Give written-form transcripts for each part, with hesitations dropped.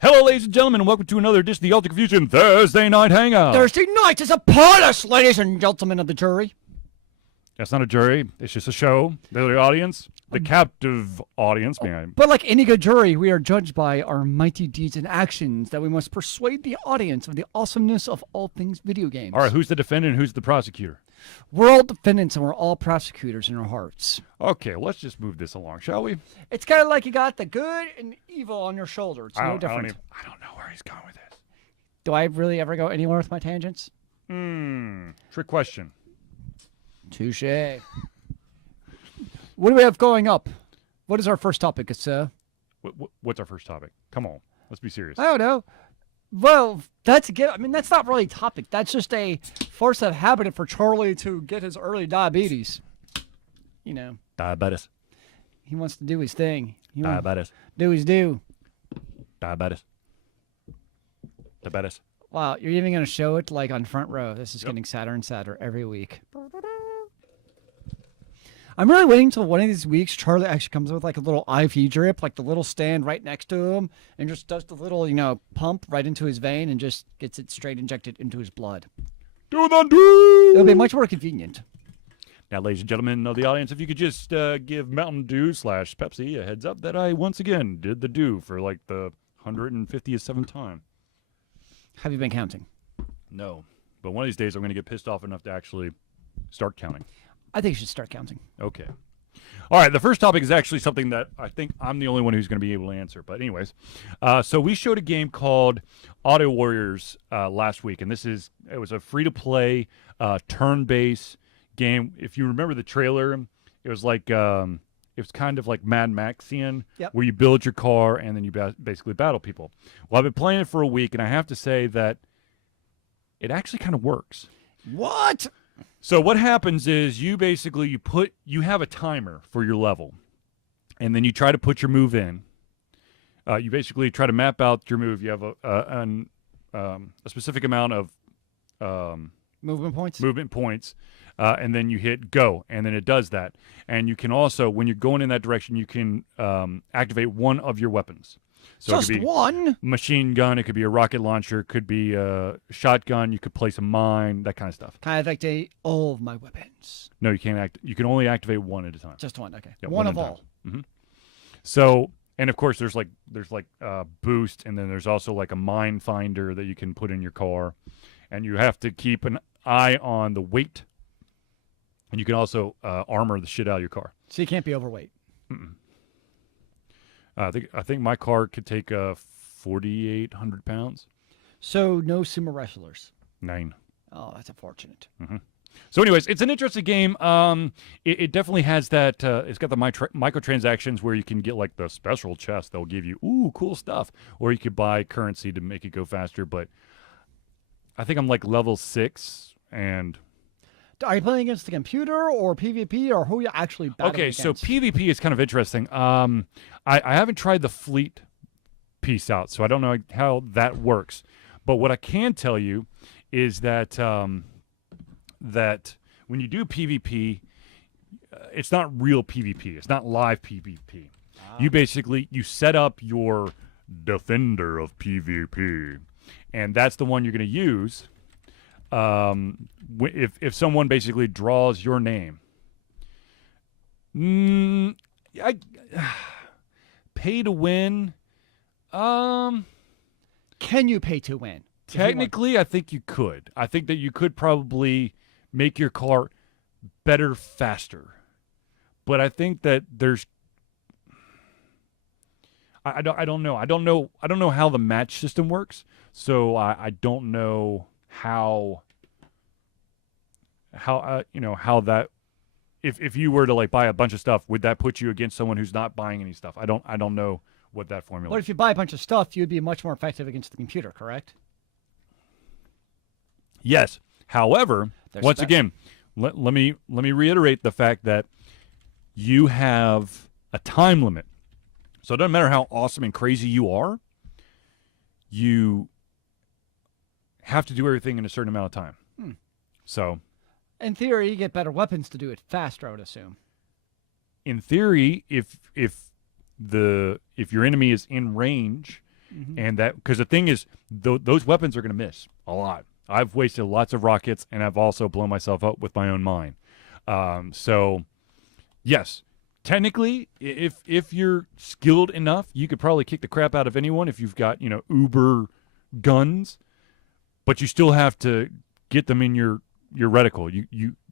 Hello, ladies and gentlemen, and welcome to another edition of the Ultra Confusion Thursday Night Hangout. Thursday night is upon us, ladies and gentlemen of the jury. That's not a jury. It's just a show. They're the audience. The captive audience. But like any good jury, we are judged by our mighty deeds and actions that we must persuade the audience of the awesomeness of all things video games. All right, who's the defendant and who's the prosecutor? We're all defendants and we're all prosecutors in our hearts. Okay, let's just move this along, shall we? It's kind of like you got the good and evil on your shoulder. It's no different. I don't know where he's going with this. Do I really ever go anywhere with my tangents? Trick question. Touche. What do we have going up? What is our first topic, sir? What's our first topic? Come on, let's be serious. I don't know. Well, that's not really a topic. That's just a force of habit for Charlie to get his early diabetes. You know. Diabetes. He wants to do his thing. Diabetes. Do his do. Diabetes. Diabetes. Wow, you're even going to show it like on front row. This is getting sadder and sadder every week. I'm really waiting until one of these weeks Charlie actually comes with like a little IV drip, like the little stand right next to him, and just does the little, pump right into his vein and just gets it straight injected into his blood. Do the do! It'll be much more convenient. Now, ladies and gentlemen of the audience, if you could just give Mountain Dew / Pepsi a heads up that I once again did the do for like the 157th time. Have you been counting? No. But one of these days I'm going to get pissed off enough to actually start counting. I think you should start counting. Okay. All right, the first topic is actually something that I think I'm the only one who's going to be able to answer. But anyways, so we showed a game called Auto Warriors last week, and it was a free-to-play turn-based game. If you remember the trailer, it was like it was kind of like Mad Maxian, where you build your car and then you basically battle people. Well, I've been playing it for a week, and I have to say that it actually kind of works. What? So what happens is you have a timer for your level, and then you try to put your move in. You basically try to map out your move. You have a specific amount of movement points, and then you hit go, and then it does that. And you can also, when you're going in that direction, you can activate one of your weapons. So just it could be one? Machine gun, it could be a rocket launcher, it could be a shotgun, you could place a mine, that kind of stuff. Can I activate all of my weapons? No, you can't you can only activate one at a time. Just one, okay. Yeah, one of all. Mm-hmm. So, and of course there's like boost, and then there's also like a mine finder that you can put in your car. And you have to keep an eye on the weight. And you can also armor the shit out of your car. So you can't be overweight. Mm-mm. I think my car could take 4,800 pounds. So no sumo wrestlers. 9. Oh, that's unfortunate. Mm-hmm. So, anyways, it's an interesting game. It definitely has that. It's got the microtransactions where you can get like the special chest. They'll give you cool stuff, or you could buy currency to make it go faster. But I think I'm like level 6, and. Are you playing against the computer or PvP, or who are you actually battling against? So PvP is kind of interesting. I haven't tried the fleet piece out, so I don't know how that works. But what I can tell you is that that when you do PvP, it's not real PvP. It's not live PvP. You set up your defender of PvP, and that's the one you're going to use. If someone basically draws your name, pay to win. Can you pay to win? Technically, I think you could. I think that you could probably make your car better faster, but I think that there's. I don't know. I don't know how the match system works, so I don't know how that if you were to like buy a bunch of stuff, would that put you against someone who's not buying any stuff? I don't know what that formula But is. if you buy a bunch of stuff, you'd be much more effective against the computer, correct? Yes. However, once again, let me reiterate the fact that you have a time limit. So it doesn't matter how awesome and crazy you are, you have to do everything in a certain amount of time. So, in theory, you get better weapons to do it faster, I would assume. In theory, if your enemy is in range And that, because the thing is, those weapons are going to miss a lot. I've wasted lots of rockets, and I've also blown myself up with my own mine. So, yes, technically, if you're skilled enough, you could probably kick the crap out of anyone if you've got, uber guns, but you still have to get them in your reticle.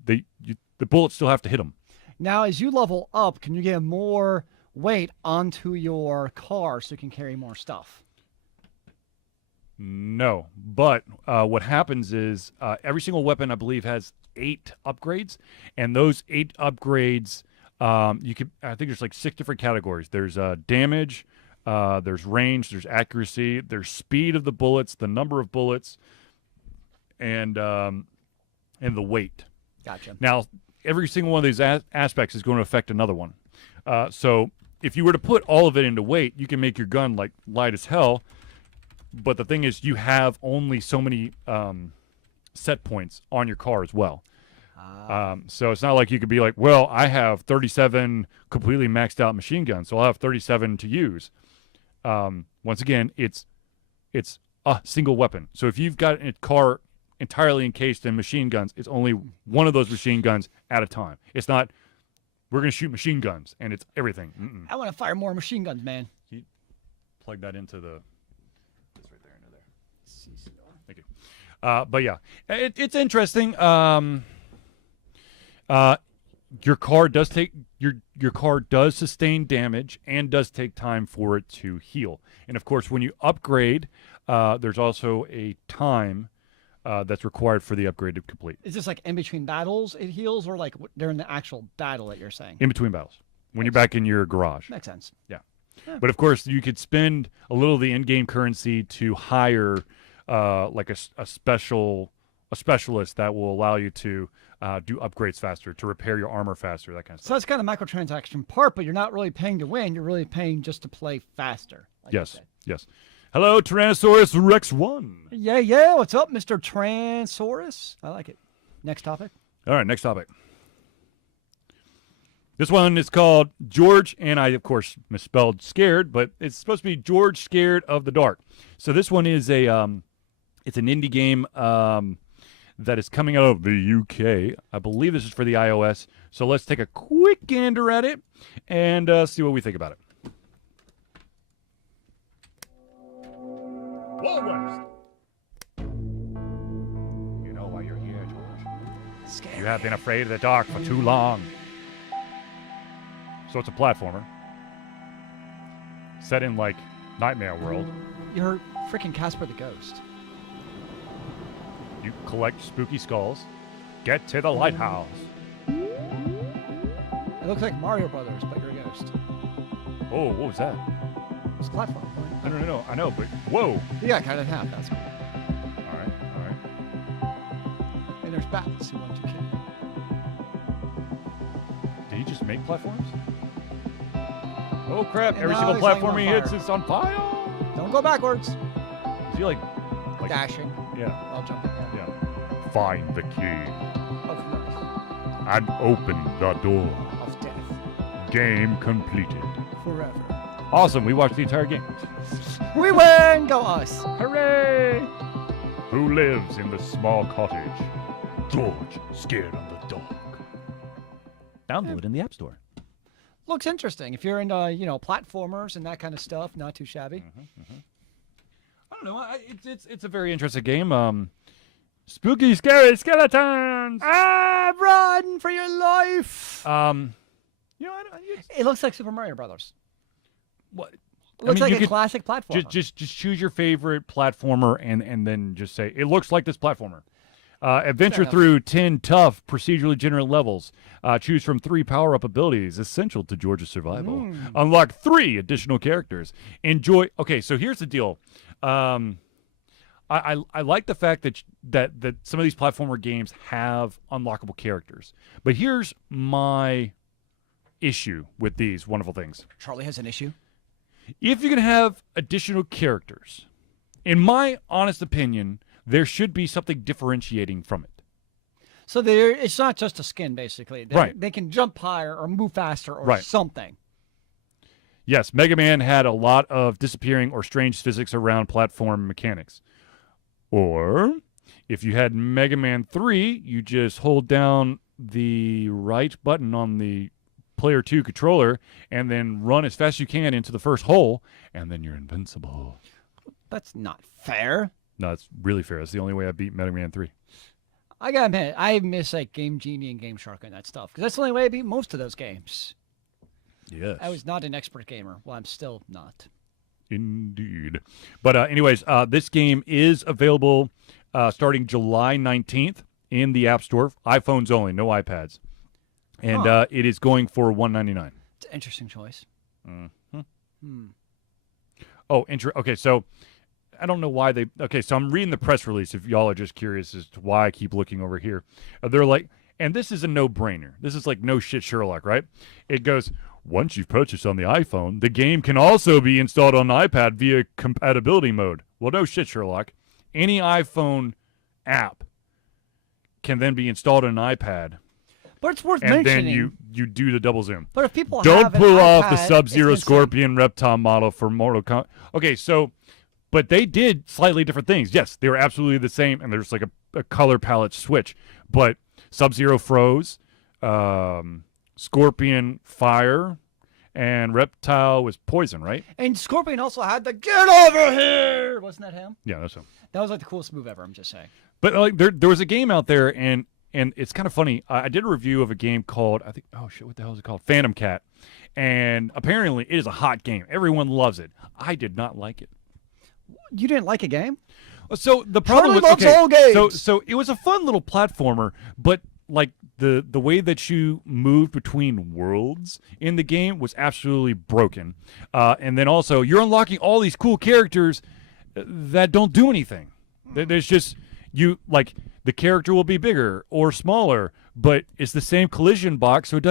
The bullets still have to hit them. Now, as you level up, can you get more weight onto your car so you can carry more stuff? No, but what happens is every single weapon, I believe, has 8 upgrades, and those 8 upgrades, I think there's like 6 different categories. There's damage, there's range, there's accuracy, there's speed of the bullets, the number of bullets, and the weight. Gotcha. Now, every single one of these aspects is going to affect another one. So if you were to put all of it into weight, you can make your gun like light as hell. But the thing is, you have only so many set points on your car as well. So it's not like you could be like, well, I have 37 completely maxed out machine guns, so I'll have 37 to use. Once again, it's a single weapon. So if you've got a car entirely encased in machine guns, it's only one of those machine guns at a time. It's not, we're going to shoot machine guns, and it's everything. Mm-mm. I want to fire more machine guns, man. You plug that into the... right there, into there. Thank you. But yeah, it's interesting. Your car does take your car does sustain damage and does take time for it to heal. And of course, when you upgrade, there's also a time that's required for the upgrade to complete. Is this like in between battles it heals, or like during the actual battle that you're saying? In between battles, when you're back in your garage. Makes sense. Yeah. But of course, you could spend a little of the in-game currency to hire like a specialist that will allow you to do upgrades faster, to repair your armor faster, that kind of So stuff. that's kind of microtransaction part, but you're not really paying to win. You're really paying just to play faster. Like Yes. Yes. Hello, Tyrannosaurus Rex 1. Yeah. What's up, Mr. Transaurus? I like it. Next topic. All right, next topic. This one is called George, and I, of course, misspelled scared, but it's supposed to be George Scared of the Dark. So this one is it's an indie game that is coming out of the UK. I believe this is for the iOS. So let's take a quick gander at it and see what we think about it. West. You know why you're here, George. Scary. You have been afraid of the dark for too long. So it's a platformer set in like Nightmare World. You're freaking Casper the Ghost. You collect spooky skulls. Get to the lighthouse. It looks like Mario Brothers, but you're a ghost. Oh, what was that? It's a platform. No. I know, but whoa. You got cut in half. That's cool. All right. And there's bats who want to kill you. Did he just make platforms? Oh crap! And Every now single he's platform he lighting hits on is on fire. Don't go backwards. Is he like Dashing yeah, while jumping. Yeah. yeah. Find the key Of life. and open the door. Of death. Game completed. Forever. Awesome. We watched the entire game. We win! Go us! Hooray! Who lives in the small cottage? George, scared of the dark. Download in the App Store. Looks interesting. If you're into, platformers and that kind of stuff, not too shabby. I don't know. It's a very interesting game. Spooky, scary skeletons. Run for your life! It's, It looks like Super Mario Brothers. what? It looks like you a could classic platformer. Just choose your favorite platformer and then just say it looks like this platformer. Adventure enough. through 10 tough, procedurally generated levels. Choose from 3 power-up abilities essential to George's survival. Unlock 3 additional characters. Enjoy. Okay, so here's the deal. I like the fact that some of these platformer games have unlockable characters. But here's my issue with these wonderful things. Charlie has an issue. If you can have additional characters, in my honest opinion, there should be something differentiating from it. So it's not just a skin, basically. Right. They can jump higher or move faster or Right. something. Yes, Mega Man had a lot of disappearing or strange physics around platform mechanics. Or if you had Mega Man 3, you just hold down the right button on the Player 2 controller and then run as fast as you can into the first hole, and then you're invincible. That's not fair. No, it's really fair. That's the only way I beat Mega Man 3. I gotta admit, I miss like Game Genie and Game Shark and that stuff because that's the only way I beat most of those games. Yes. I was not an expert gamer. Well, I'm still not. Indeed. But anyways, this game is available starting July 19th in the App Store. iPhones only, no iPads. And it is going for $199. It's an interesting choice. Oh, okay, so I don't know why they... Okay, so I'm reading the press release if y'all are just curious as to why I keep looking over here. They're like... And this is a no-brainer. This is like no shit Sherlock, right? It goes... Once you've purchased on the iPhone, the game can also be installed on an iPad via compatibility mode. Well, no shit, Sherlock. Any iPhone app can then be installed on an iPad. But it's worth and mentioning. And then you do the double zoom. But if people don't have pull an off the iPad, Sub-Zero it's insane. Scorpion Reptile model for Mortal Kombat. Okay, so, but they did slightly different things. Yes, they were absolutely the same, and there's like a color palette switch. But Sub-Zero froze, Scorpion fire, and Reptile was poison, right? And Scorpion also had the "Get over here!" Wasn't that him? Yeah, that's him. That was like the coolest move ever. I'm just saying. But like there was a game out there, and it's kind of funny. I did a review of a game called what the hell is it called? Phantom Cat, and apparently it is a hot game. Everyone loves it. I did not like it. You didn't like a game? So the problem Charlie was loves all games. So it was a fun little platformer, but like the way that you moved between worlds in the game was absolutely broken. And then also you're unlocking all these cool characters that don't do anything. There's just like the character will be bigger or smaller, but it's the same collision box, so it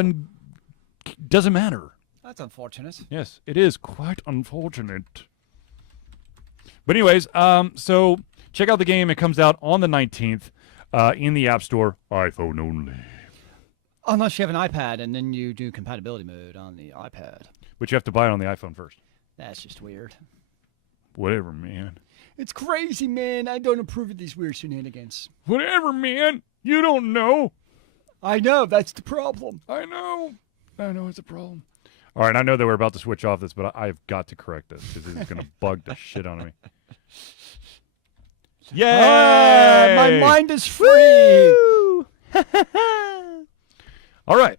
doesn't matter. That's unfortunate. Yes, it is quite unfortunate. But anyways, so check out the game. It comes out on the 19th in the App Store, iPhone only. Unless you have an iPad and then you do compatibility mode on the iPad. But you have to buy it on the iPhone first. That's just weird. Whatever, man. It's crazy, man. I don't approve of these weird shenanigans. Whatever, man. You don't know. I know. That's the problem. I know it's a problem. All right, I know that we're about to switch off this, but I've got to correct this because this is going to bug the shit out of me. Yay! My mind is free. All right.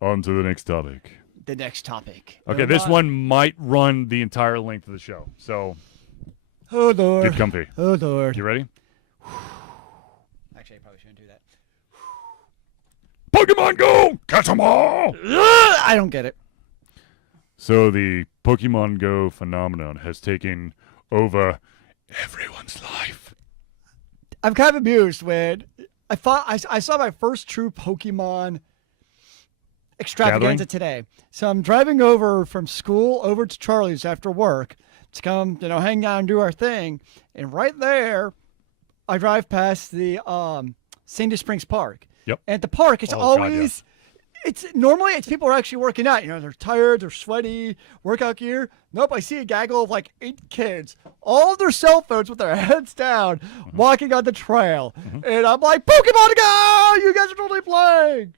On to the next topic. The next topic. Okay, this one might run the entire length of the show, so Oh, Lord. get comfy. Oh, Lord. You ready? Actually, I probably shouldn't do that. Pokemon Go! Catch 'em all! I don't get it. So the Pokemon Go phenomenon has taken over everyone's life. I'm kind of amused when I thought I saw my first true Pokemon extravaganza today. So I'm driving over from school over to Charlie's after work to come, hang out and do our thing. And right there, I drive past the Sandy Springs Park. Yep. And at the park, it's always... Normally it's people who are actually working out. They're tired, they're sweaty, workout gear. Nope, I see a gaggle of like 8 kids, all of their cell phones with their heads down, walking on the trail. And I'm like, Pokemon Go! You guys are totally playing!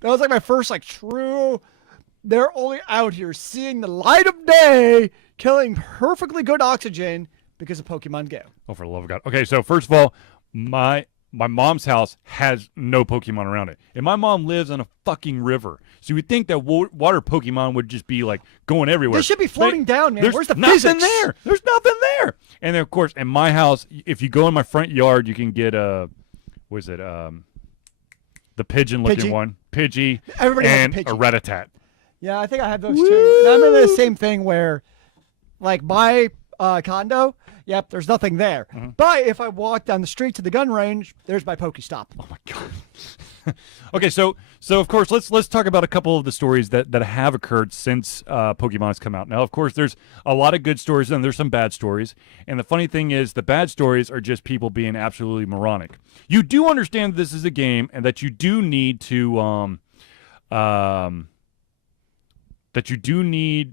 That was like my first true, they're only out here seeing the light of day, killing perfectly good oxygen because of Pokemon Go. Oh, for the love of God. Okay, so first of all, my mom's house has no Pokemon around it. And my mom lives on a fucking river. So you would think that water Pokemon would just be going everywhere. They should be floating down, man. Where's the nothing physics? there? There's nothing there. And then, of course, in my house, if you go in my front yard, you can get the pigeon-looking one. Pidgey. Everybody and has a Pidgey. Rattata. Yeah, I think I have those too. And I'm in the same thing where, my condo, yep, there's nothing there. But if I walk down the street to the gun range, there's my Pokestop. Oh my God. Okay, so of course let's talk about a couple of the stories that have occurred since Pokemon has come out. Now, of course, there's a lot of good stories and there's some bad stories. And the funny thing is, the bad stories are just people being absolutely moronic. You do understand this is a game and that you do need to that you do need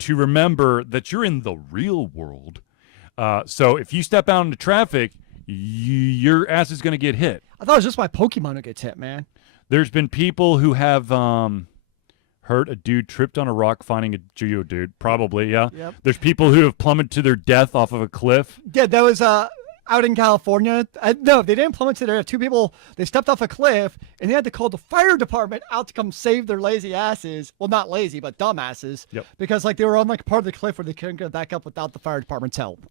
to remember that you're in the real world. So if you step out into traffic, your ass is going to get hit. I thought it was just my Pokemon who gets hit, man. There's been people who have heard a dude tripped on a rock finding a Geodude. Probably, yeah. Yep. There's people who have plummeted to their death off of a cliff. Yeah, that was out in California. No, they didn't plummet to their death. Two people, they stepped off a cliff, and they had to call the fire department out to come save their lazy asses. Well, not lazy, but dumbasses. Yep. Because like they were on like part of the cliff where they couldn't get back up without the fire department's help.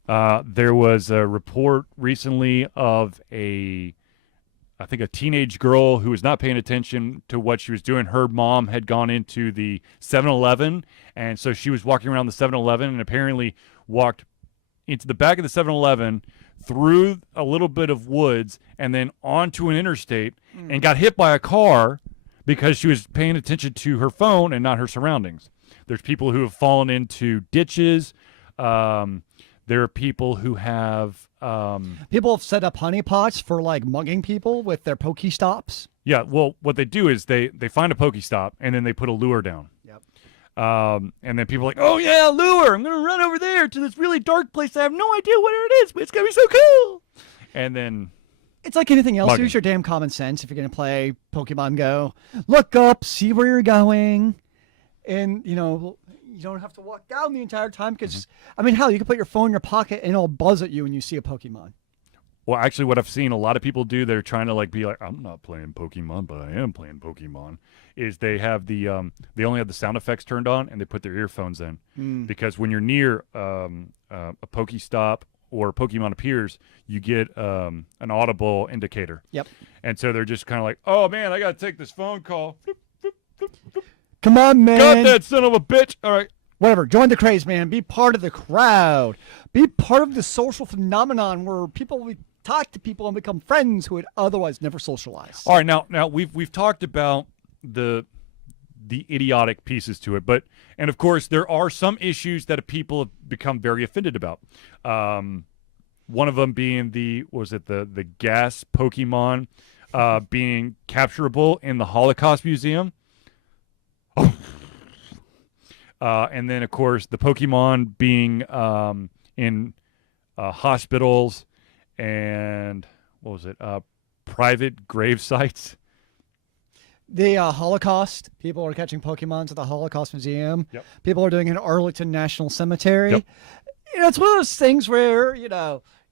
There was a report recently of I think a teenage girl who was not paying attention to what she was doing. Her mom had gone into the 7-Eleven, and so she was walking around the 7-Eleven and apparently walked into the back of the 7-Eleven, through a little bit of woods, and then onto an interstate and got hit by a car because she was paying attention to her phone and not her surroundings. There's people who have fallen into ditches. There are people who have... people have set up honeypots for like mugging people with their Pokestops. Yeah, well, what they do is they find a Pokestop and then they put a lure down. Yep. And then people are like, oh yeah, lure! I'm gonna run over there to this really dark place. I have no idea where it is, but it's gonna be so cool. And then it's like anything else. mugging. Use your damn common sense if you're gonna play Pokemon Go. Look up, see where you're going, and you don't have to walk down the entire time because I mean, hell, you can put your phone in your pocket and it'll buzz at you when you see a Pokemon. Well, actually, what I've seen a lot of people do, they're trying to like be like, I'm not playing Pokemon, but I am playing Pokemon. Is they have the they only have the sound effects turned on and they put their earphones in because when you're near a Pokestop or a Pokemon appears, you get an audible indicator. Yep. And so they're just kind of like, oh man, I got to take this phone call. Come on, man. Got that son of a bitch. All right. Whatever. Join the craze, man. Be part of the crowd. Be part of the social phenomenon where people will talk to people and become friends who would otherwise never socialize. All right, now we've talked about the idiotic pieces to it, and of course there are some issues that people have become very offended about. One of them being the gas Pokemon being capturable in the Holocaust Museum. And then of course the Pokemon being in hospitals and private grave sites. The Holocaust. People are catching Pokemons at the Holocaust Museum. Yep. People are doing it in Arlington National Cemetery. Yep. It's one of those things where, you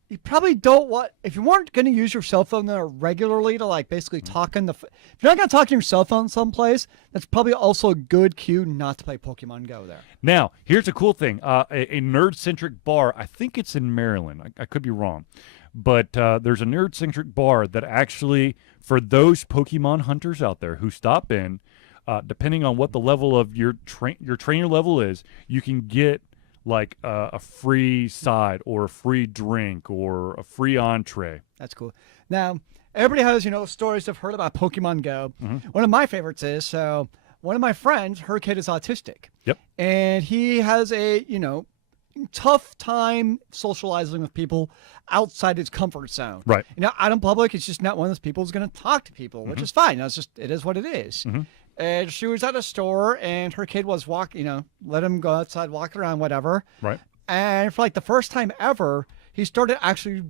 you probably don't want, if you weren't going to use your cell phone there regularly to like basically talk if you're not going to talk on your cell phone someplace, that's probably also a good cue not to play Pokemon Go there. Now, here's a cool thing. A nerd-centric bar, I think it's in Maryland. I could be wrong. But there's a nerd-centric bar that actually, for those Pokemon hunters out there who stop in, depending on what the level of your trainer level is, you can get like a free side or a free drink or a free entree. That's cool. Now, everybody has, stories they've heard about Pokemon Go. Mm-hmm. One of my favorites is, one of my friends, her kid is autistic. Yep. And he has a, tough time socializing with people outside his comfort zone. Right. Out in public, it's just not one of those people who's going to talk to people, which is fine. It is what it is. Mm-hmm. And she was at a store, and her kid was let him go outside, walk around, whatever. Right. And for like the first time ever, he started actually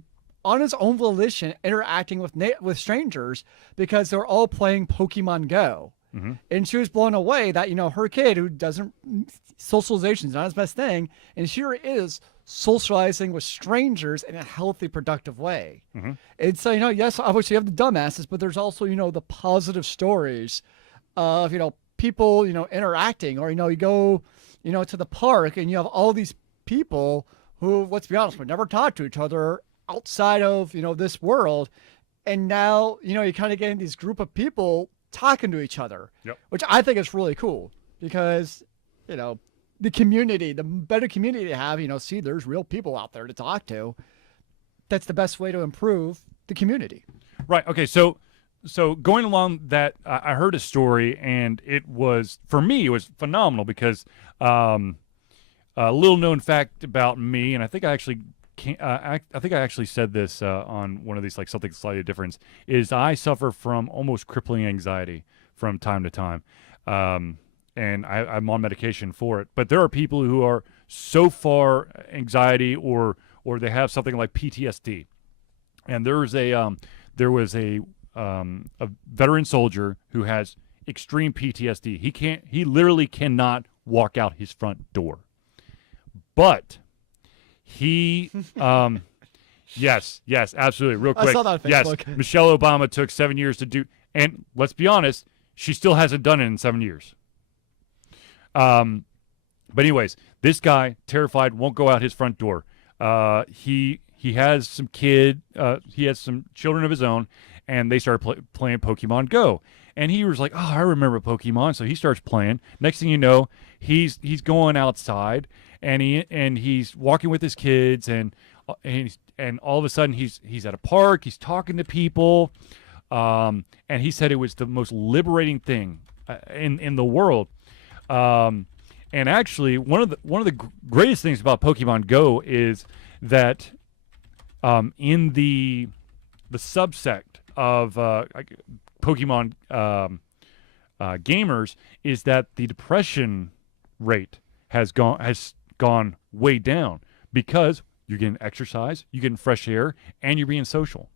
on his own volition interacting with strangers because they're all playing Pokemon Go. Mm-hmm. And she was blown away that, her kid who doesn't, socialization is not his best thing. And here is socializing with strangers in a healthy, productive way. Mm-hmm. And so, yes, obviously you have the dumbasses, but there's also, the positive stories of, people, interacting, or, you go, to the park and you have all these people who, let's be honest, would never talk to each other outside of, this world. And now, you kind of get these group of people talking to each other, which I think is really cool because, the community, the better community to have, see there's real people out there to talk to. That's the best way to improve the community. Right. Okay. So going along that, I heard a story, and it was, for me, it was phenomenal because a little known fact about me, and I think I actually said this on one of these, like something slightly different, is I suffer from almost crippling anxiety from time to time. I'm on medication for it. But there are people who are so far anxiety or they have something like PTSD. And there was a veteran soldier who has extreme PTSD. He literally cannot walk out his front door. But he yes, absolutely. Real quick. I saw that on Facebook. Yes, Michelle Obama took 7 years to do, and let's be honest, she still hasn't done it in 7 years. But anyways, this guy, terrified, won't go out his front door. He has some he has some children of his own, and they started playing Pokemon Go. And he was like, "Oh, I remember Pokemon." So he starts playing. Next thing you know, he's going outside, and he's walking with his kids, and all of a sudden he's at a park. He's talking to people, and he said it was the most liberating thing in the world. And actually, one of the greatest things about Pokemon Go is that in the subsect of Pokemon gamers is that the depression rate has gone way down because you're getting exercise, you're getting fresh air, and you're being social.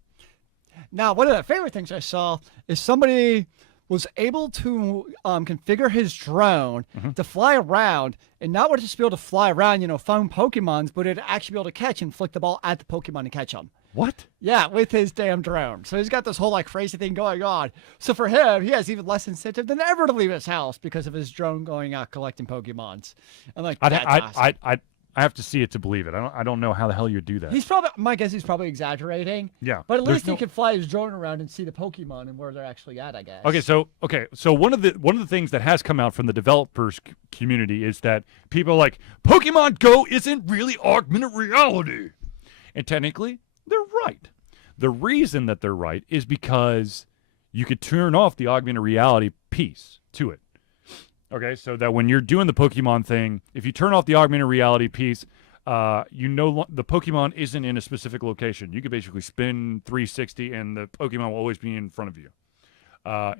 Now, one of the favorite things I saw is somebody was able to configure his drone to fly around, and not just be able to fly around, find Pokemons, but it'd actually be able to catch and flick the ball at the Pokemon and catch them. What? Yeah, with his damn drone. So he's got this whole crazy thing going on. So for him, he has even less incentive than ever to leave his house because of his drone going out collecting Pokemons. I'm like, that's awesome. I have to see it to believe it. I don't know how the hell you do that. My guess he's probably exaggerating. Yeah. But at least he can fly his drone around and see the Pokemon and where they're actually at, I guess. Okay, so one of the things that has come out from the developers community is that people are like, Pokemon Go isn't really augmented reality. And technically, they're right. The reason that they're right is because you could turn off the augmented reality piece to it. Okay, so that when you're doing the Pokemon thing, if you turn off the augmented reality piece, the Pokemon isn't in a specific location. You could basically spin 360, and the Pokemon will always be in front of you,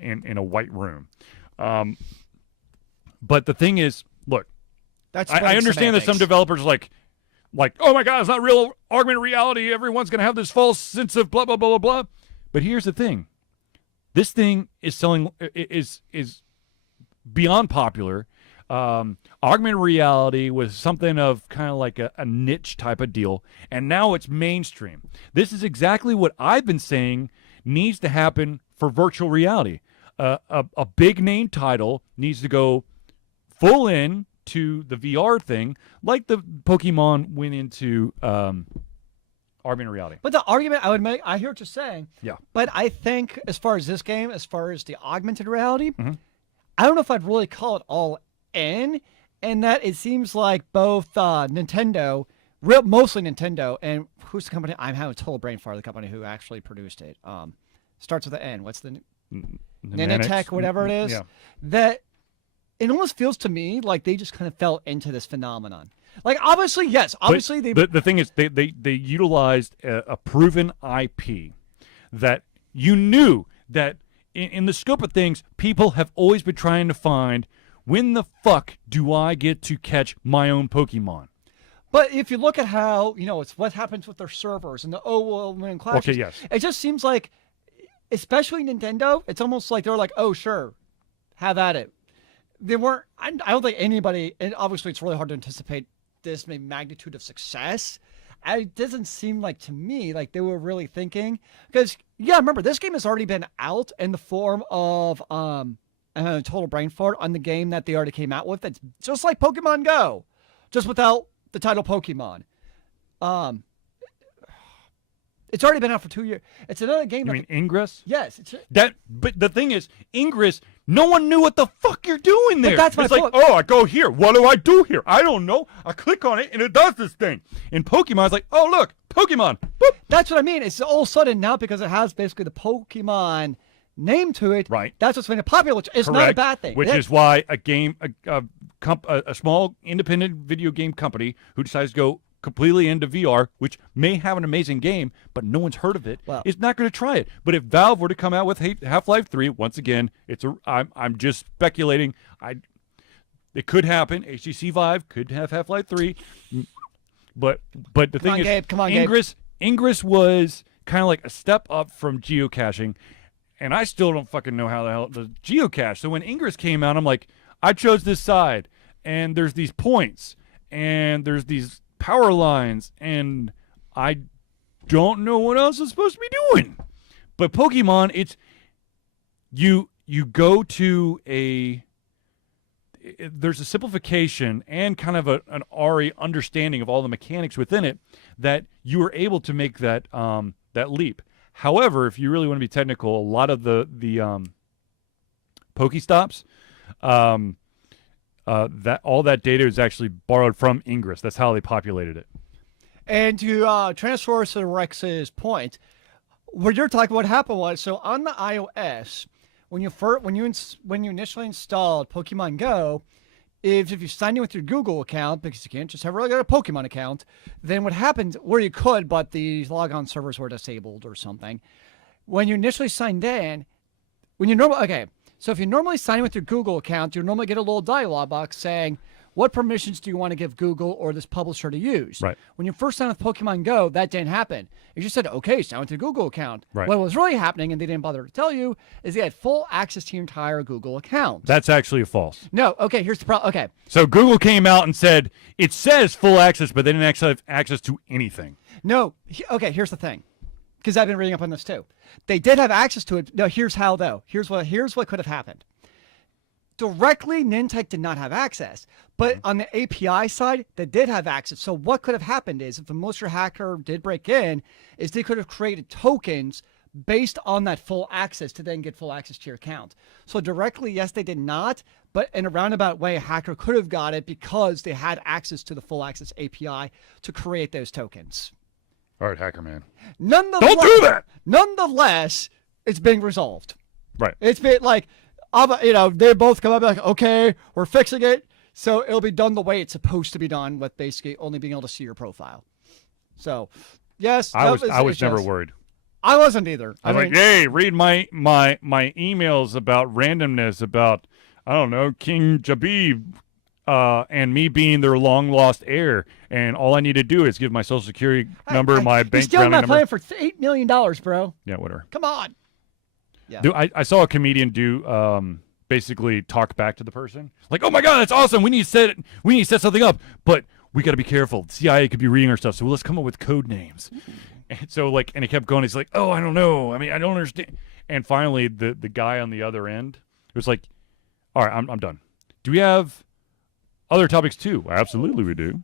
in a white room. But the thing is, look, I understand that some developers like, oh my God, it's not real augmented reality. Everyone's gonna have this false sense of blah blah blah blah blah. But here's the thing: this thing is selling is beyond popular. Augmented reality was something of kind of like a niche type of deal, and now it's mainstream. This is exactly what I've been saying needs to happen for virtual reality. A big name title needs to go full in to the VR thing, like the Pokemon went into augmented reality. But the argument I would make, I hear what you're saying. Yeah. But I think as far as this game, as far as the augmented reality, I don't know if I'd really call it all in that it seems like both Nintendo, mostly Nintendo, and who's the company? I'm having a total brain fart. The company who actually produced it starts with an N. What's the Nanotech, whatever it is? Yeah. That it almost feels to me like they just kind of fell into this phenomenon. Like, obviously, yes. Obviously, the thing is, they utilized a proven IP that you knew that in the scope of things, people have always been trying to find, when the fuck do I get to catch my own Pokemon? But if you look at how, it's what happens with their servers and the when clashes. Okay, yes. It just seems like, especially Nintendo, it's almost like they're like, oh, sure, have at it. They weren't, I don't think anybody, and obviously it's really hard to anticipate this magnitude of success. It doesn't seem like to me like they were really thinking, because remember, this game has already been out in the form of total brain fart on the game that they already came out with. It's just like Pokemon Go, just without the title Pokemon. It's already been out for 2 years. It's another game. You mean Ingress? Yes. But the thing is, Ingress, no one knew what the fuck you're doing there. But that's my point. Like, oh, I go here. What do I do here? I don't know. I click on it, and it does this thing. In Pokemon, it's like, oh, look, Pokemon. Boop. That's what I mean. It's all of a sudden now, because it has basically the Pokemon name to it. Right. That's what's made it popular, which is not a bad thing. Which is why a small independent video game company who decides to go completely into VR, which may have an amazing game, but no one's heard of it, is not going to try it. But if Valve were to come out with Half-Life 3, once again, I'm just speculating. It could happen. HTC Vive could have Half-Life 3. But the thing is, Come on, Ingress was kind of like a step up from geocaching, and I still don't fucking know how the hell the geocache. So when Ingress came out, I'm like, I chose this side, and there's these points, and there's these power lines, and I don't know what else I'm supposed to be doing. But Pokemon, it's you go to there's a simplification and kind of an RE understanding of all the mechanics within it that you are able to make that leap. However, if you really want to be technical, a lot of the Pokestops, that all that data is actually borrowed from Ingress. That's how they populated it. And to transfer to Rex's point, what you're talking about, what happened was, so on the iOS, when you initially installed Pokemon Go, if you signed in with your Google account, because you can't just have a regular Pokemon account, then what happened, where you could, but the logon servers were disabled or something, when you initially signed in, so if you normally sign in with your Google account, you normally get a little dialog box saying, what permissions do you want to give Google or this publisher to use? Right. When you first signed with Pokemon Go, that didn't happen. It just said, okay, sign with your Google account. Right. What was really happening, and they didn't bother to tell you, is they had full access to your entire Google account. That's actually false. No, okay, here's the problem. Okay. So Google came out and said, it says full access, but they didn't actually have access to anything. No, okay, here's the thing. Because I've been reading up on this too. They did have access to it. No, here's how though. Here's what could have happened. Directly, Niantic did not have access, but on the API side, they did have access. So what could have happened is, if a malicious hacker did break in, is they could have created tokens based on that full access to then get full access to your account. So directly, yes, they did not, but in a roundabout way, a hacker could have got it because they had access to the full access API to create those tokens. All right, hacker man. Nonetheless, Don't do that! Nonetheless, it's being resolved. Right. It's been like, they both come up like, okay, we're fixing it. So it'll be done the way it's supposed to be done, with basically only being able to see your profile. So, yes. I was never worried. I wasn't either. I was like, hey, read my emails about randomness, about, I don't know, King Jabib, and me being their long lost heir, and all I need to do is give my social security number, my bank stealing routing my number. plan for $8 million, bro. Yeah, whatever. Come on. Yeah. Dude, I saw a comedian do basically talk back to the person, like, "Oh my God, that's awesome! We need to set something up, but we got to be careful. The CIA could be reading our stuff, so let's come up with code names." And so, and it kept going. He's like, "Oh, I don't know. I mean, I don't understand." And finally, the guy on the other end was like, "All right, I'm done. Do we have other topics too?" Absolutely, we do.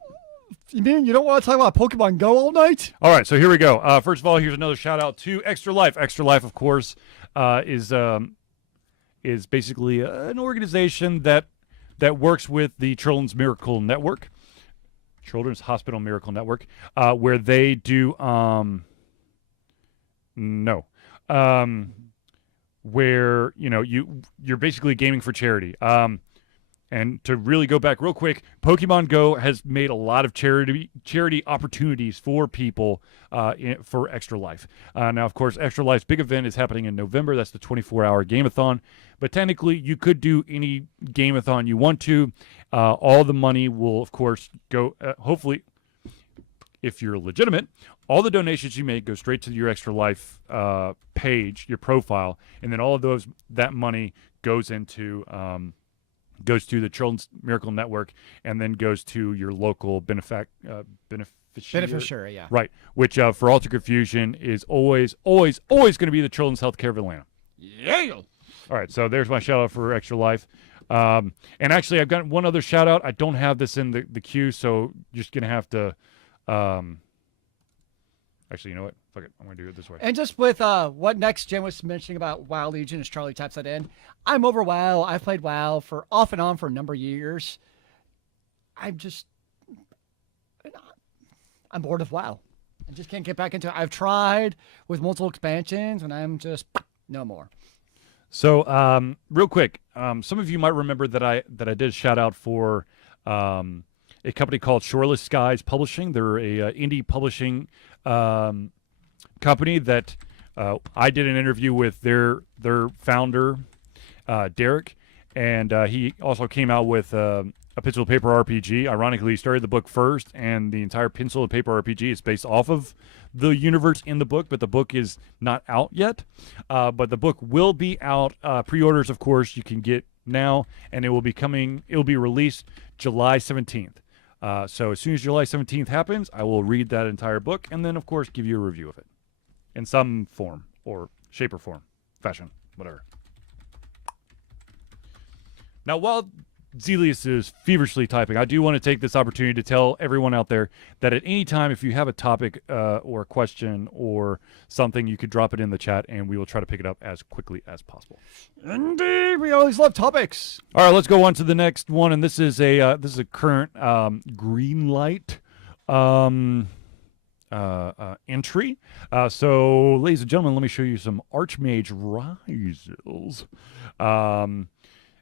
You mean you don't want to talk about Pokemon Go all night? All right, so here we go. First of all, here's another shout out to Extra Life. Extra Life, of course, is basically an organization that works with the Children's Miracle Network, Children's Hospital Miracle Network, where they do where you're basically gaming for charity. And to really go back real quick, Pokemon Go has made a lot of charity opportunities for people for Extra Life. Now, of course, Extra Life's big event is happening in November. That's the 24-hour game-a-thon. But technically, you could do any game-a-thon you want to. All the money will, of course, go, hopefully, if you're legitimate, all the donations you make go straight to your Extra Life page, your profile, and then all of that money goes into... goes to the Children's Miracle Network, and then goes to your local beneficiary. Beneficiary, yeah. Right, which for Alter Confusion is always going to be the Children's Healthcare of Atlanta. Yeah. All right, so there's my shout out for Extra Life. And actually, I've got one other shout out. I don't have this in the queue, so you're just going to have to... Actually, you know what? Fuck it. I'm going to do it this way. And just with what Next Gen was mentioning about WoW Legion, as Charlie types that in, I'm over WoW. I've played WoW for off and on for a number of years. I'm bored of WoW. I just can't get back into it. I've tried with multiple expansions, and I'm just no more. So, real quick, some of you might remember that I did a shout out for a company called Shoreless Skies Publishing. They're a indie publishing company that I did an interview with their founder, Derek, and he also came out with a pencil and paper RPG. Ironically, he started the book first, and the entire pencil and paper RPG is based off of the universe in the book, but the book is not out yet. But the book will be out. Pre-orders, of course, you can get now, and it will be released July 17th. So as soon as July 17th happens, I will read that entire book, and then, of course, give you a review of it in some form or shape or form, fashion, whatever. Now, while Zealeus is feverishly typing, I do want to take this opportunity to tell everyone out there that at any time, if you have a topic or a question or something, you could drop it in the chat, and we will try to pick it up as quickly as possible. Indeed, we always love topics. All right, let's go on to the next one, and this is a current green light entry. So, ladies and gentlemen, let me show you some Archmage Rises.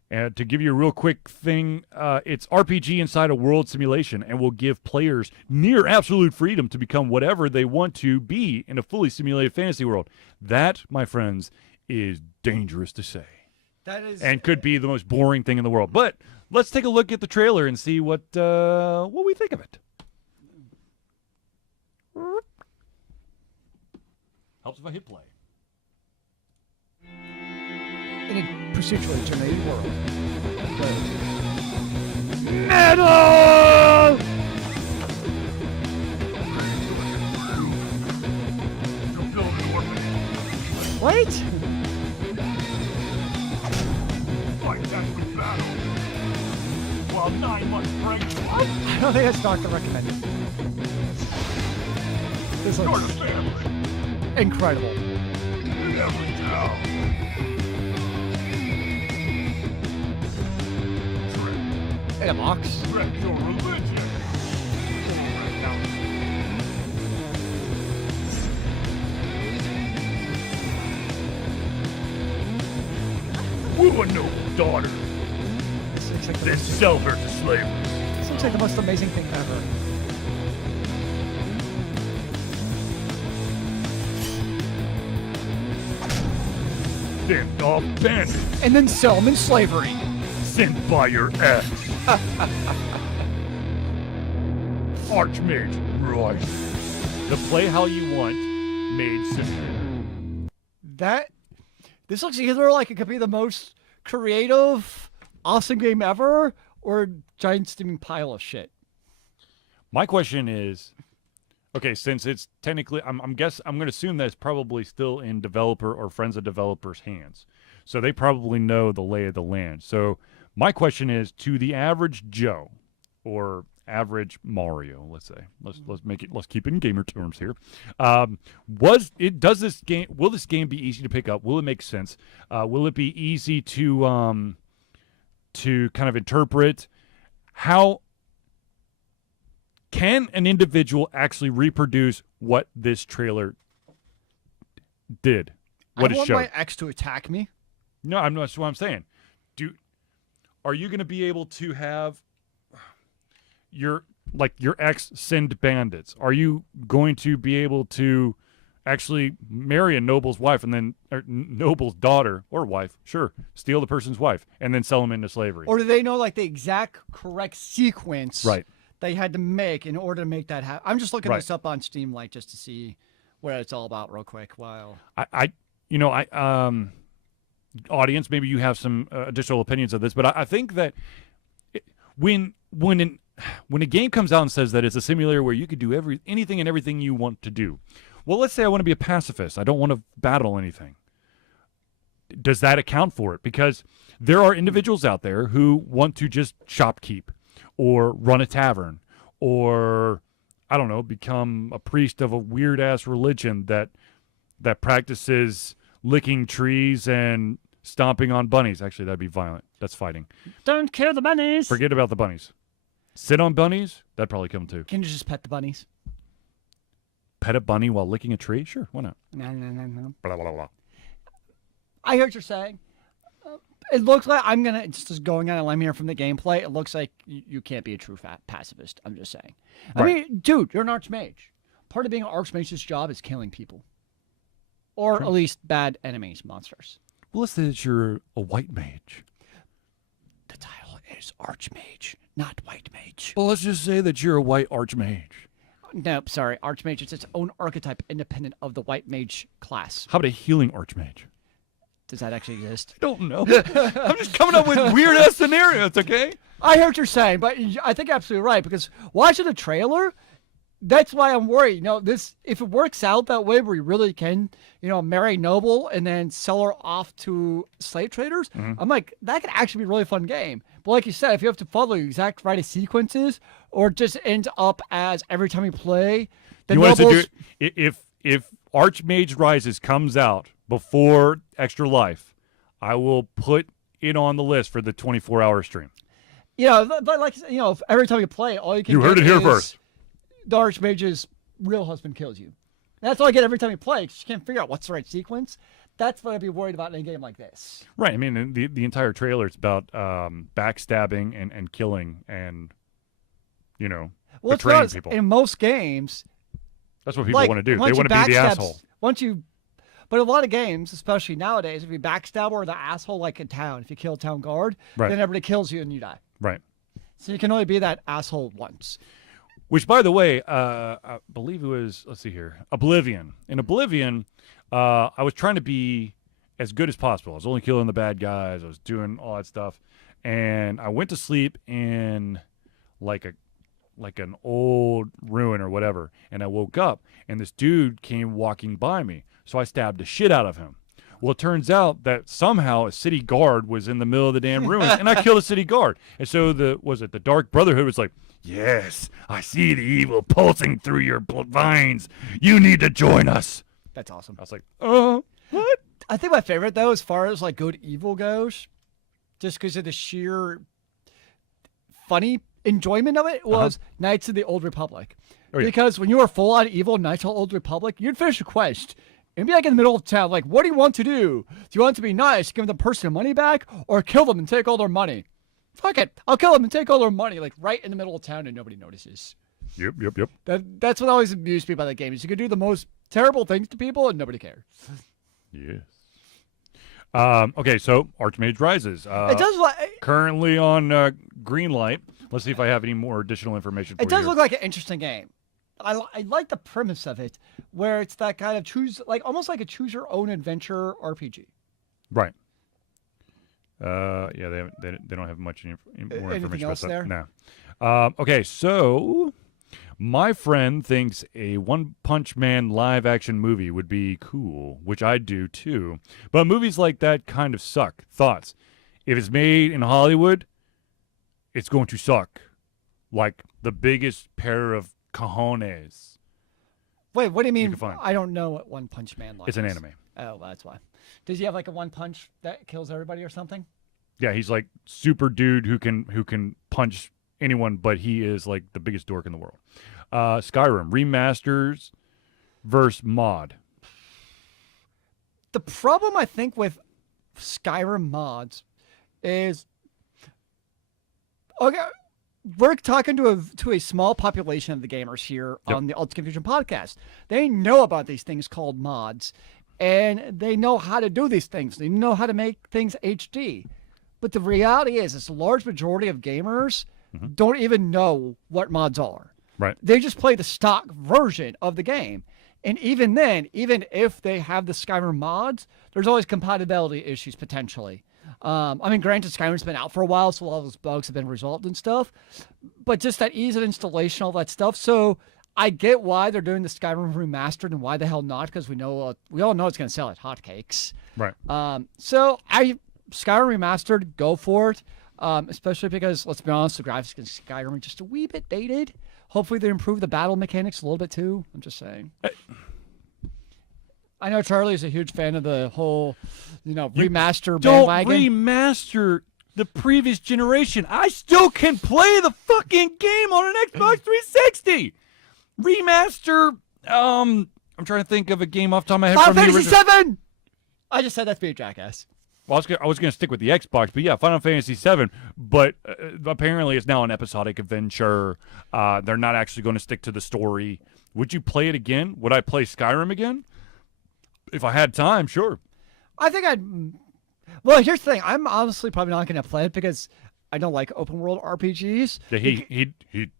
And to give you a real quick thing, it's RPG inside a world simulation and will give players near absolute freedom to become whatever they want to be in a fully simulated fantasy world. That, my friends, is dangerous to say. That is, and could be the most boring thing in the world. But let's take a look at the trailer and see what we think of it. Helps if I hit play. in a procedurally generated world. Metal! What? Fight that with battle. While 9 months pregnant. I don't think that's Doctor recommended. This Start a looks family. incredible. In every town. In a box. Wreck your religion. Woo a noble daughter. This looks like the Then most, sell her to slavery. this looks like the most amazing thing ever. Then abandon. And then sell them in slavery. Sent by your ex. Archmage Rises. The play how you want made simple. This looks either like it could be the most creative, awesome game ever, or a giant steaming pile of shit. My question is, okay, since it's technically, I'm going to assume that it's probably still in developer or friends of developers' hands, so they probably know the lay of the land. So my question is, to the average Joe or average Mario, let's say, let's keep it in gamer terms here. Will this game be easy to pick up? Will it make sense? Will it be easy to kind of interpret? How can an individual actually reproduce what this trailer did? What I it want showed? my ex to attack me. No, I'm not. That's what I'm saying. Are you going to be able to have your ex send bandits? Are you going to be able to actually marry a noble's wife and then noble's daughter or wife? Sure, steal the person's wife and then sell them into slavery. Or do they know like the exact correct sequence Right. they had to make in order to make that happen? I'm just looking Right. this up on Steam Light just to see what it's all about real quick. Wow. Audience, maybe you have some additional opinions of this, but I think that when a game comes out and says that it's a simulator where you could do anything and everything you want to do, well, let's say I want to be a pacifist. I don't want to battle anything. Does that account for it? Because there are individuals out there who want to just shopkeep or run a tavern or, I don't know, become a priest of a weird-ass religion that practices licking trees and stomping on bunnies. Actually, that'd be violent. That's fighting. Don't kill the bunnies. Forget about the bunnies. Sit on bunnies? That'd probably come too. Can you just pet the bunnies? Pet a bunny while licking a tree? Sure, why not? No. Blah, blah, blah. I hear what you're saying. It looks like just going on a limb here from the gameplay. It looks like you can't be a true pacifist. I'm just saying. I Right. mean, dude, you're an archmage. Part of being an archmage's job is killing people, or at least bad enemies, monsters. Well, let's say that you're a white mage. The title is Archmage, not White Mage. Well, let's just say that you're a white archmage. Nope, sorry. Archmage is its own archetype independent of the White Mage class. How about a healing archmage? Does that actually exist? I don't know. I'm just coming up with weird ass scenarios, okay? I hear what you're saying, but I think you're absolutely right because watching the trailer, that's why I'm worried. If it works out that way where you really can, marry Noble and then sell her off to slave traders, I'm like, that could actually be a really fun game. But like you said, if you have to follow the exact right of sequences or just ends up as every time you play, the You want us Nobles... to do if Archmage Rises comes out before Extra Life, I will put it on the list for the 24-hour stream. But like, if every time you play, all you can You heard get it here is first. The Archmage's real husband kills you. That's all I get every time you play because you can't figure out what's the right sequence. That's what I'd be worried about in a game like this. Right. I mean, the entire trailer, it's about backstabbing and killing and, Well, betraying people. in most games, That's what people want to do. They want to be the asshole. But a lot of games, especially nowadays, if you backstab or the asshole, like in town, if you kill a town guard, Right. then everybody kills you and you die. Right. So you can only be that asshole once. Which, by the way, I believe it was, let's see here, Oblivion. In Oblivion, I was trying to be as good as possible. I was only killing the bad guys. I was doing all that stuff. And I went to sleep in like an old ruin or whatever. And I woke up, and this dude came walking by me. So I stabbed the shit out of him. Well, it turns out that somehow a city guard was in the middle of the damn ruins, and I killed a city guard. And so the Dark Brotherhood was like, yes, I see the evil pulsing through your veins. You need to join us. That's awesome. I was like, what? I think my favorite, though, as far as like good evil goes, just because of the sheer funny enjoyment of it, was Knights of the Old Republic. Oh, yeah. Because when you were full on evil Knights of the Old Republic, you'd finish a quest and be like in the middle of town, like, what do you want to do? Do you want to be nice, give the person money back, or kill them and take all their money? Fuck it, I'll kill them and take all their money, like right in the middle of town and nobody notices. Yep. That's what always amused me about that game, is you could do the most terrible things to people and nobody cares. Yes. Okay, so Archmage Rises. It does currently on green light. Let's see if I have any more additional information for you. It does here. look like an interesting game. I like the premise of it, where it's that kind of almost like a choose your own adventure RPG. Right. Yeah, they don't have much more Anything information else about that. there? No. Okay, so my friend thinks a One Punch Man live action movie would be cool, which I do too. But movies like that kind of suck. Thoughts? If it's made in Hollywood, it's going to suck. Like the biggest pair of cojones. Wait, what do you mean? can find. I don't know what One Punch Man It's is. an anime. Oh, that's why. Does he have like a one punch that kills everybody or something? Yeah, he's like super dude who can punch anyone, but he is like the biggest dork in the world. Skyrim remasters versus mod. The problem I think with Skyrim mods is, okay, we're talking to a small population of the gamers here on the Ultimate Confusion podcast. They know about these things called mods, and they know how to do these things. They know how to make things HD. But the reality is a large majority of gamers don't even know what mods are. Right. They just play the stock version of the game. And even then, even if they have the Skyrim mods, there's always compatibility issues potentially. I mean, granted, Skyrim's been out for a while, so a lot of those bugs have been resolved and stuff. But just that ease of installation, all that stuff. So I get why they're doing the Skyrim remastered and why the hell not, because we all know it's going to sell like hotcakes. Right. So Skyrim remastered, go for it. Especially because, let's be honest, the graphics in Skyrim are just a wee bit dated. Hopefully they improve the battle mechanics a little bit too. I'm just saying. I know Charlie is a huge fan of the whole, remaster bandwagon. Don't remaster the previous generation. I still can play the fucking game on an Xbox 360. Remaster. I'm trying to think of a game off the top of my head. Final from the Fantasy original- VII. I just said that's being a jackass. Well, I was going to stick with the Xbox, but yeah, Final Fantasy VII. But apparently, it's now an episodic adventure. They're not actually going to stick to the story. Would you play it again? Would I play Skyrim again? If I had time, sure. I think I'd. Well, here's the thing. I'm honestly probably not going to play it because I don't like open world RPGs. Yeah, he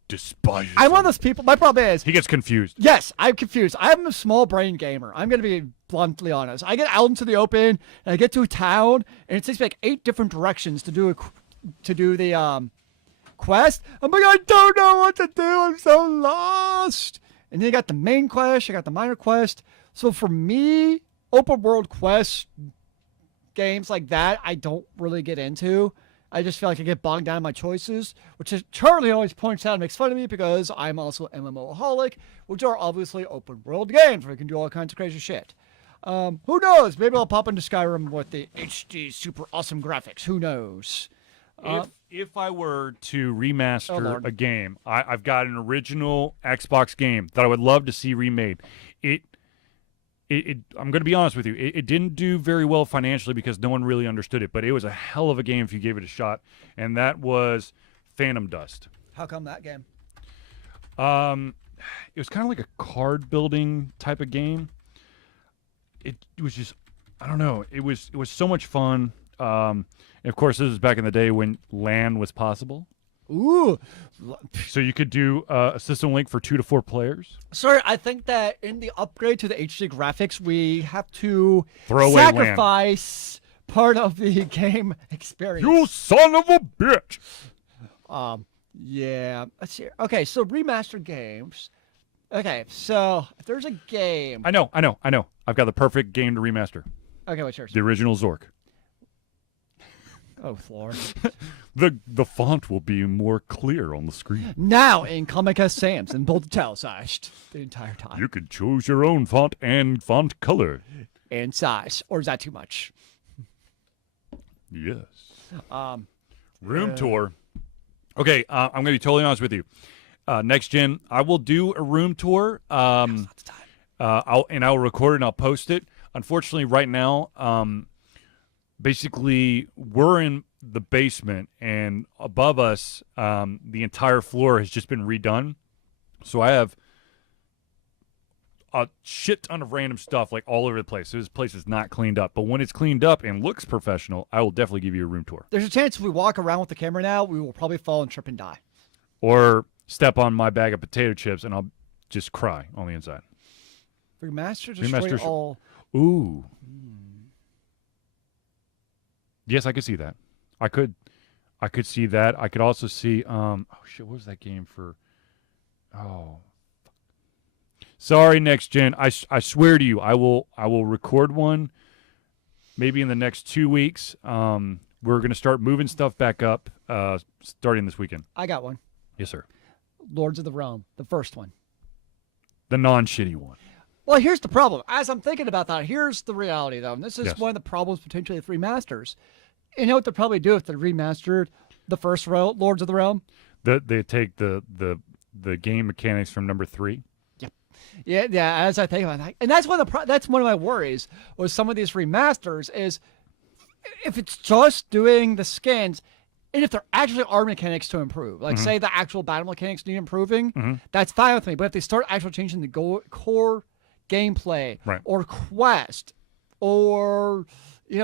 despises. I'm one of them. those people. My problem is, He gets confused. yes, I'm confused. I'm a small brain gamer. I'm going to be bluntly honest. I get out into the open and I get to a town and it takes me like 8 different directions to do the quest. I'm like, I don't know what to do. I'm so lost. And then you got the main quest. You got the minor quest. So for me, open world quest games like that, I don't really get into. I just feel like I get bogged down in my choices, which is Charlie always points out and makes fun of me because I'm also MMOaholic, which are obviously open world games where you can do all kinds of crazy shit. Who knows? Maybe I'll pop into Skyrim with the HD super awesome graphics. Who knows? If I were to Oh, remaster Lord. a game, I've got an original Xbox game that I would love to see remade. I'm going to be honest with you. It didn't do very well financially because no one really understood it, but it was a hell of a game if you gave it a shot, and that was Phantom Dust. How come that game? It was kind of like a card building type of game. It was just, I don't know. It was so much fun. And of course, this was back in the day when LAN was possible. Ooh. So you could do a system link for 2 to 4 players. Sorry, I think that in the upgrade to the HD graphics, we have to Throw away LAN. sacrifice part of the game experience. You son of a bitch! Yeah. Let's see. Okay, so remastered games. Okay, so if there's a game. I know. I've got the perfect game to remaster. Okay, what's yours? The original Zork. Oh, Lord. The font will be more clear on the screen. Now in Comic Sans and bold italicized the entire time. You could choose your own font and font color. And size. Or is that too much? Yes. Yeah. Room tour. Okay, I'm going to be totally honest with you. Next gen, I will do a room tour. Lots of time. I'll record it and I'll post it. Unfortunately, right now, basically we're in the basement and above us, the entire floor has just been redone. So I have a shit ton of random stuff like all over the place. So this place is not cleaned up. But when it's cleaned up and looks professional, I will definitely give you a room tour. There's a chance if we walk around with the camera now, we will probably fall and trip and die. Or step on my bag of potato chips and I'll just cry on the inside. Remaster, destroy Remaster, all. Ooh. Yes, I could see that. I could see that. I could also see oh shit, what was that game for? Oh. Sorry, next gen. I swear to you, I will record one maybe in the next 2 weeks. We're going to start moving stuff back up starting this weekend. I got one. Yes, sir. Lords of the Realm, the first one. The non-shitty one. Well, here's the problem. As I'm thinking about that, here's the reality, though. And this is Yes. one of the problems potentially with remasters. You know what they'll probably do if they remastered the first Lords of the Realm? They take the game mechanics from number 3. Yeah. As I think about that, and that's one of that's one of my worries with some of these remasters is if it's just doing the skins, and if there actually are mechanics to improve, like say the actual battle mechanics need improving, that's fine with me. But if they start actually changing the core gameplay Right. or quest or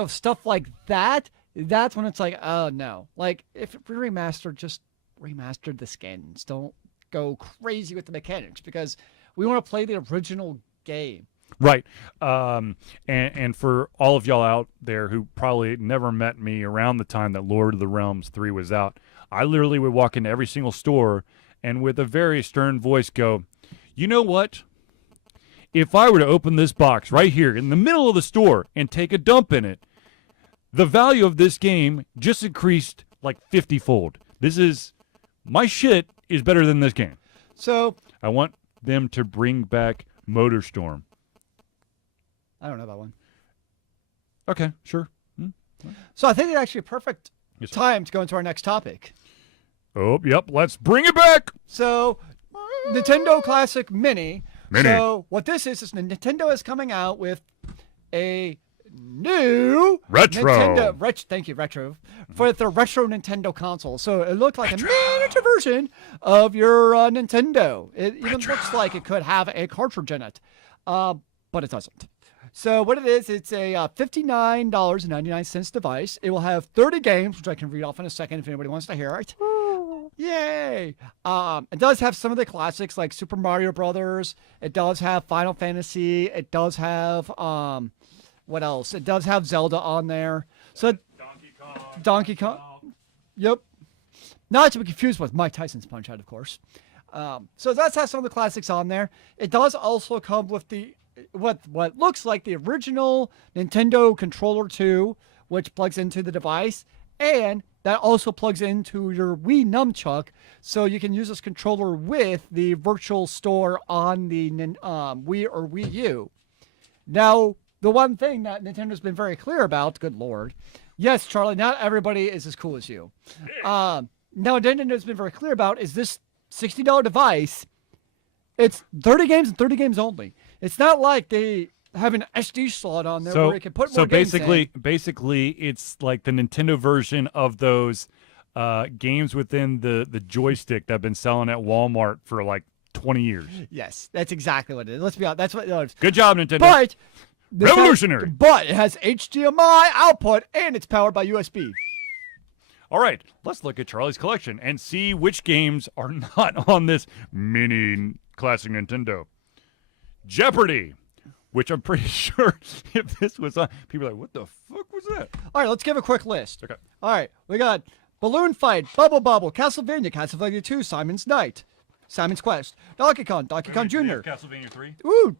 stuff like that, that's when it's like, oh no. Like if we just remastered the skins. Don't go crazy with the mechanics because we want to play the original game. Right. And for all of y'all out there who probably never met me around the time that Lord of the Realms 3 was out, I literally would walk into every single store and with a very stern voice go, you know what? If I were to open this box right here in the middle of the store and take a dump in it, the value of this game just increased like 50-fold. My shit is better than this game. So I want them to bring back MotorStorm. I don't know that one. Okay, sure. So I think it's actually a perfect Yes, sir. time to go into our next topic. Oh, yep. Let's bring it back. So Nintendo Classic Mini. Mini. So what this is Nintendo is coming out with a new Retro. Nintendo, thank you, retro, for the retro Nintendo console. So it looked like a miniature version of your Nintendo. It even looks like it could have a cartridge in it, but it doesn't. So what it is, it's a $59.99 device. It will have 30 games, which I can read off in a second if anybody wants to hear it. Yay! It does have some of the classics like Super Mario Brothers. It does have Final Fantasy. It does have what else? It does have Zelda on there. So Donkey Kong. Yep. Not to be confused with Mike Tyson's Punch-Out, of course. So it does have some of the classics on there. It does also come with the what looks like the original Nintendo Controller 2, which plugs into the device, and that also plugs into your Wii Nunchuck, so you can use this controller with the virtual store on the Wii or Wii U. Now, the one thing that Nintendo's been very clear about, good lord, yes, Charlie, not everybody is as cool as you. Now, Nintendo's been very clear about is this $60 device. It's 30 games and 30 games only. It's not like they have an SD slot on there where you can put more games in. Basically, it's like the Nintendo version of those games within the joystick that have been selling at Walmart for like 20 years. Yes, that's exactly what it is. Let's be honest. That's what it is. Good job, Nintendo. But revolutionary. But it has HDMI output and it's powered by USB. All right, let's look at Charlie's collection and see which games are not on this mini classic Nintendo. Jeopardy, which I'm pretty sure if this was on, people are like, what the fuck was that? All right, let's give a quick list. Okay. All right, we got Balloon Fight, Bubble Bobble, Castlevania 2, Simon's Night, Simon's Quest, Donkey Kong Jr. Castlevania 3. Ooh.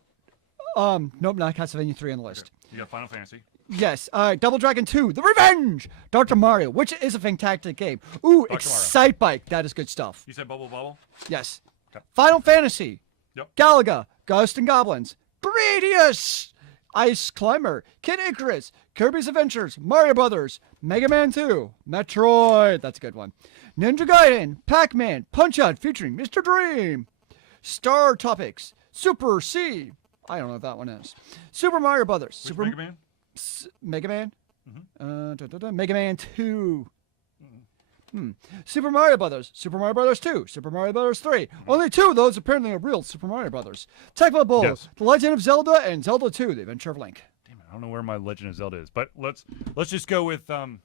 Nope, not Castlevania 3 on the list. Okay. You got Final Fantasy. Yes. All right, Double Dragon 2, The Revenge, Dr. Mario, which is a fantastic game. Ooh, Excite Bike, that is good stuff. You said Bubble Bobble? Yes. Okay. Final Fantasy. Yep. Galaga, Ghosts and Goblins, Gradius, Ice Climber, Kid Icarus, Kirby's Adventures, Mario Brothers, Mega Man 2, Metroid, that's a good one, Ninja Gaiden, Pac-Man, Punch-Out featuring Mr. Dream, Star Topics, Super C, I don't know what that one is, Super Mario Brothers, Which Mega Man? Mega Man, Mm-hmm. Mega Man 2. Super Mario Brothers, Super Mario Brothers 2, Super Mario Brothers 3. Only two of those apparently are real Super Mario Brothers. Tecmo Bowl, Yes. The Legend of Zelda, and Zelda 2, The Adventure of Link. Damn it, I don't know where my Legend of Zelda is, but let's just go with all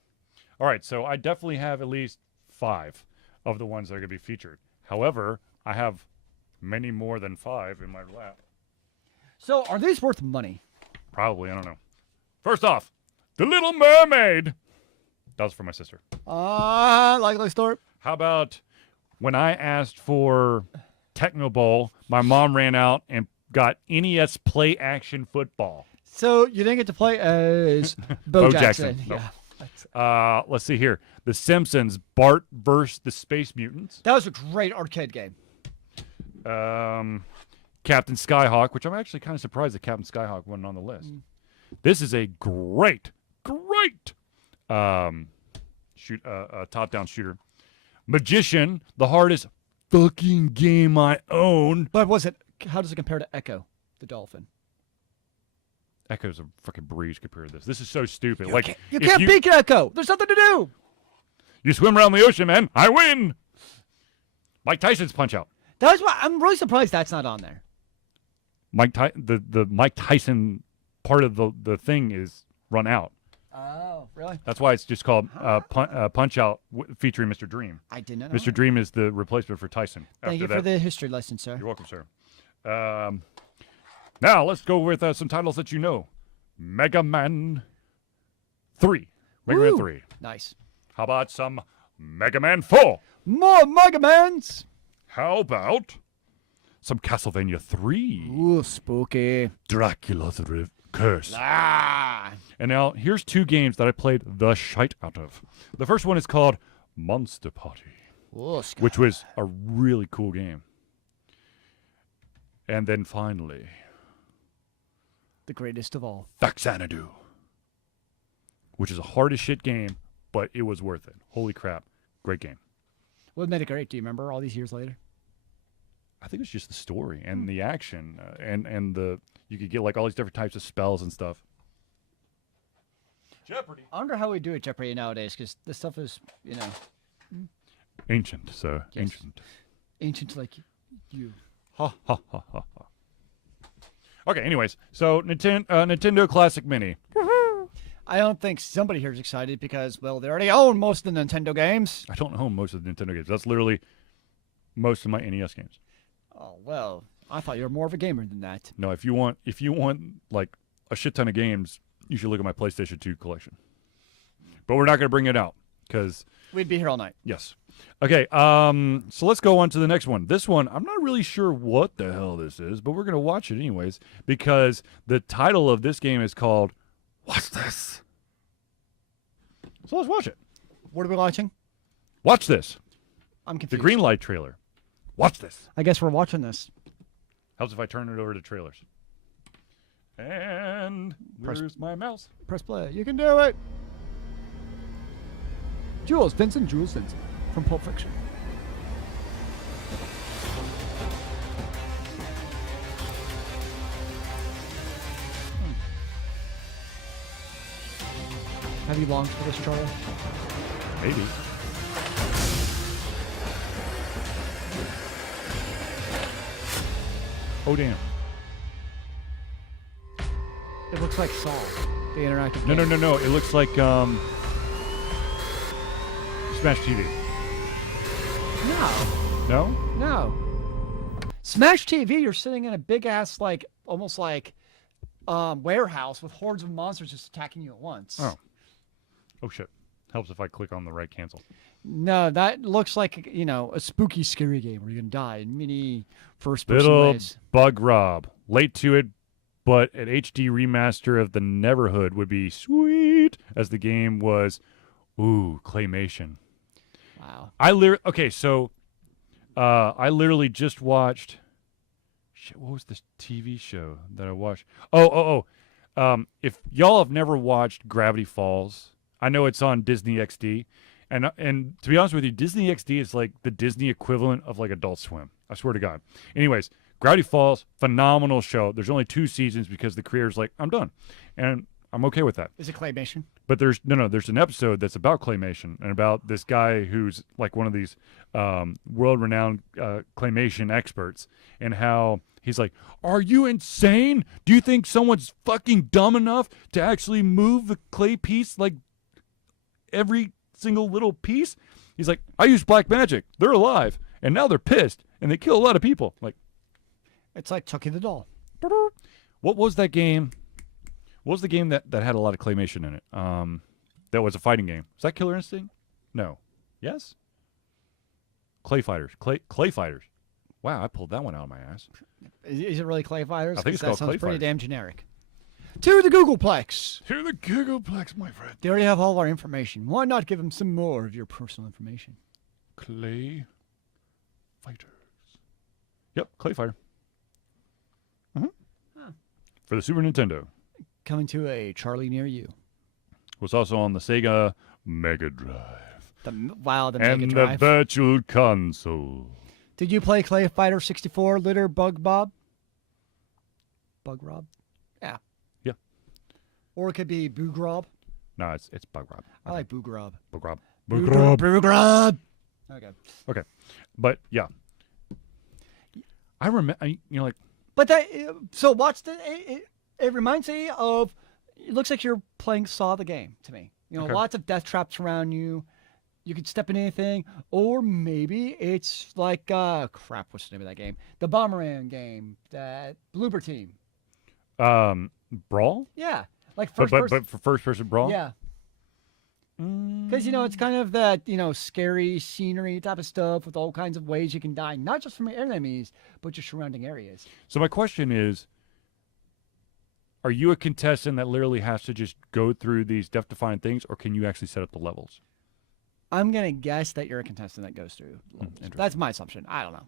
right, so I definitely have at least 5 of the ones that are going to be featured. However, I have many more than 5 in my lap. So, are these worth money? Probably, I don't know. First off, The Little Mermaid. That was for my sister. Likely story. How about when I asked for Tecmo Bowl, my mom ran out and got NES Play Action Football. So, you didn't get to play as Bo Jackson. Nope. Yeah. Let's see here. The Simpsons, Bart vs. the Space Mutants. That was a great arcade game. Captain Skyhawk, which I'm actually kind of surprised that Captain Skyhawk wasn't on the list. This is a great top-down shooter. Magician, the hardest fucking game I own. But how does it compare to Echo, the dolphin? Echo's a fucking breeze compared to this. This is so stupid. You can't beat Echo. There's nothing to do. You swim around the ocean, man. I win. Mike Tyson's Punch-Out. That's why I'm really surprised that's not on there. The Mike Tyson part of the thing is run out. Oh, really? That's why it's just called Punch-Out featuring Mr. Dream. I didn't know. Mr. Dream is the replacement for Tyson. Thank you for the history lesson, sir. You're welcome, sir. Now, let's go with some titles that you know. Mega Man 3. Mega Man 3. Nice. How about some Mega Man 4? More Mega Mans. How about some Castlevania 3? Ooh, spooky. Dracula's Curse. Ah. And now, here's 2 games that I played the shite out of. The first one is called Monster Party, Ooh, which was a really cool game. And then finally, the greatest of all. Xanadu, which is a hard as shit game, but it was worth it. Holy crap. Great game. What made it great? Do you remember all these years later? I think it's just the story and the action and the you could get like all these different types of spells and stuff. Jeopardy. I wonder how we do at Jeopardy nowadays, because this stuff is, Ancient, sir. Yes. Ancient. Ancient like you. Ha ha ha ha ha. Okay, anyways, so Nintendo Classic Mini. I don't think somebody here is excited because, well, they already own most of the Nintendo games. I don't own most of the Nintendo games. That's literally most of my NES games. Oh, well, I thought you were more of a gamer than that. No, if you want like a shit ton of games, you should look at my PlayStation 2 collection. But we're not going to bring it out because We'd be here all night. yes. Okay, so let's go on to the next one. This one, I'm not really sure what the hell this is, but we're going to watch it anyways because the title of this game is called What's This? So let's watch it. What are we watching? Watch this. I'm The confused. green light trailer. Watch this. I guess we're watching this. Helps if I turn it over to trailers. And where's my mouse? Press play. You can do it. Jules Vincent from Pulp Fiction. Have you longed for this, Charlie? Maybe. Oh, damn. It looks like Saw, the interactive No, game. no. It looks like Smash TV. No. No? No. Smash TV, you're sitting in a big ass, like, almost like warehouse with hordes of monsters just attacking you at once. Oh. Oh, shit. Helps if I click on the right cancel. No, that looks like, a spooky, scary game where you're going to die in many first-person Little ways. Bug Rob. Late to it, but an HD remaster of the Neverhood would be sweet, as the game was, claymation. Wow. I literally just watched. Shit, what was this TV show that I watched? If y'all have never watched Gravity Falls, I know it's on Disney XD, and to be honest with you, Disney XD is like the Disney equivalent of like Adult Swim. I swear to God. Anyways, Gravity Falls, phenomenal show. There's only 2 seasons because the creator's like, I'm done, and I'm okay with that. Is it claymation? But there's an episode that's about claymation and about this guy who's like one of these world-renowned claymation experts, and how he's like, are you insane? Do you think someone's fucking dumb enough to actually move the clay piece like every single little piece? He's like, I use black magic. They're alive. And now they're pissed and they kill a lot of people. Like, It's like Chucky the Doll. what was that game? What was the game that had a lot of claymation in it? That was a fighting game. Was that Killer Instinct? No. Yes? Clay Fighters. Clay Fighters. Wow, I pulled that one out of my ass. Is it really Clay Fighters? I think it's 'Cause called that sounds Clay pretty Fighters. damn generic. To the Googleplex. To the Giggleplex, my friend. They already have all our information. Why not give them some more of your personal information? Clay Fighters. Yep, Clay Fighter. For the Super Nintendo. Coming to a Charlie near you. Was also on the Sega Mega Drive. The Mega And Drive. the Virtual Console. Did you play Clay Fighter 64, Litter Bug Bob? Bug Rob? Yeah. Yeah. Or it could be Boog Rob. No, it's Bug Rob. I like Boog Rob. Bug Rob. Boog Rob. Okay. Okay. But yeah. I remember, like, But that, so watch the, it reminds me of, it looks like you're playing Saw the game to me. Okay. Lots of death traps around you. You could step in anything. Or maybe it's like, crap, what's the name of that game? The Bomberman game, that Bloober Team. Brawl? Yeah. Like But first person. for first person brawl? Yeah. Because, it's kind of that, scary scenery type of stuff with all kinds of ways you can die, not just from enemies, but just surrounding areas. So my question is, are you a contestant that literally has to just go through these death-defying things, or can you actually set up the levels? I'm going to guess that you're a contestant that goes through levels. interesting. That's my assumption. I don't know.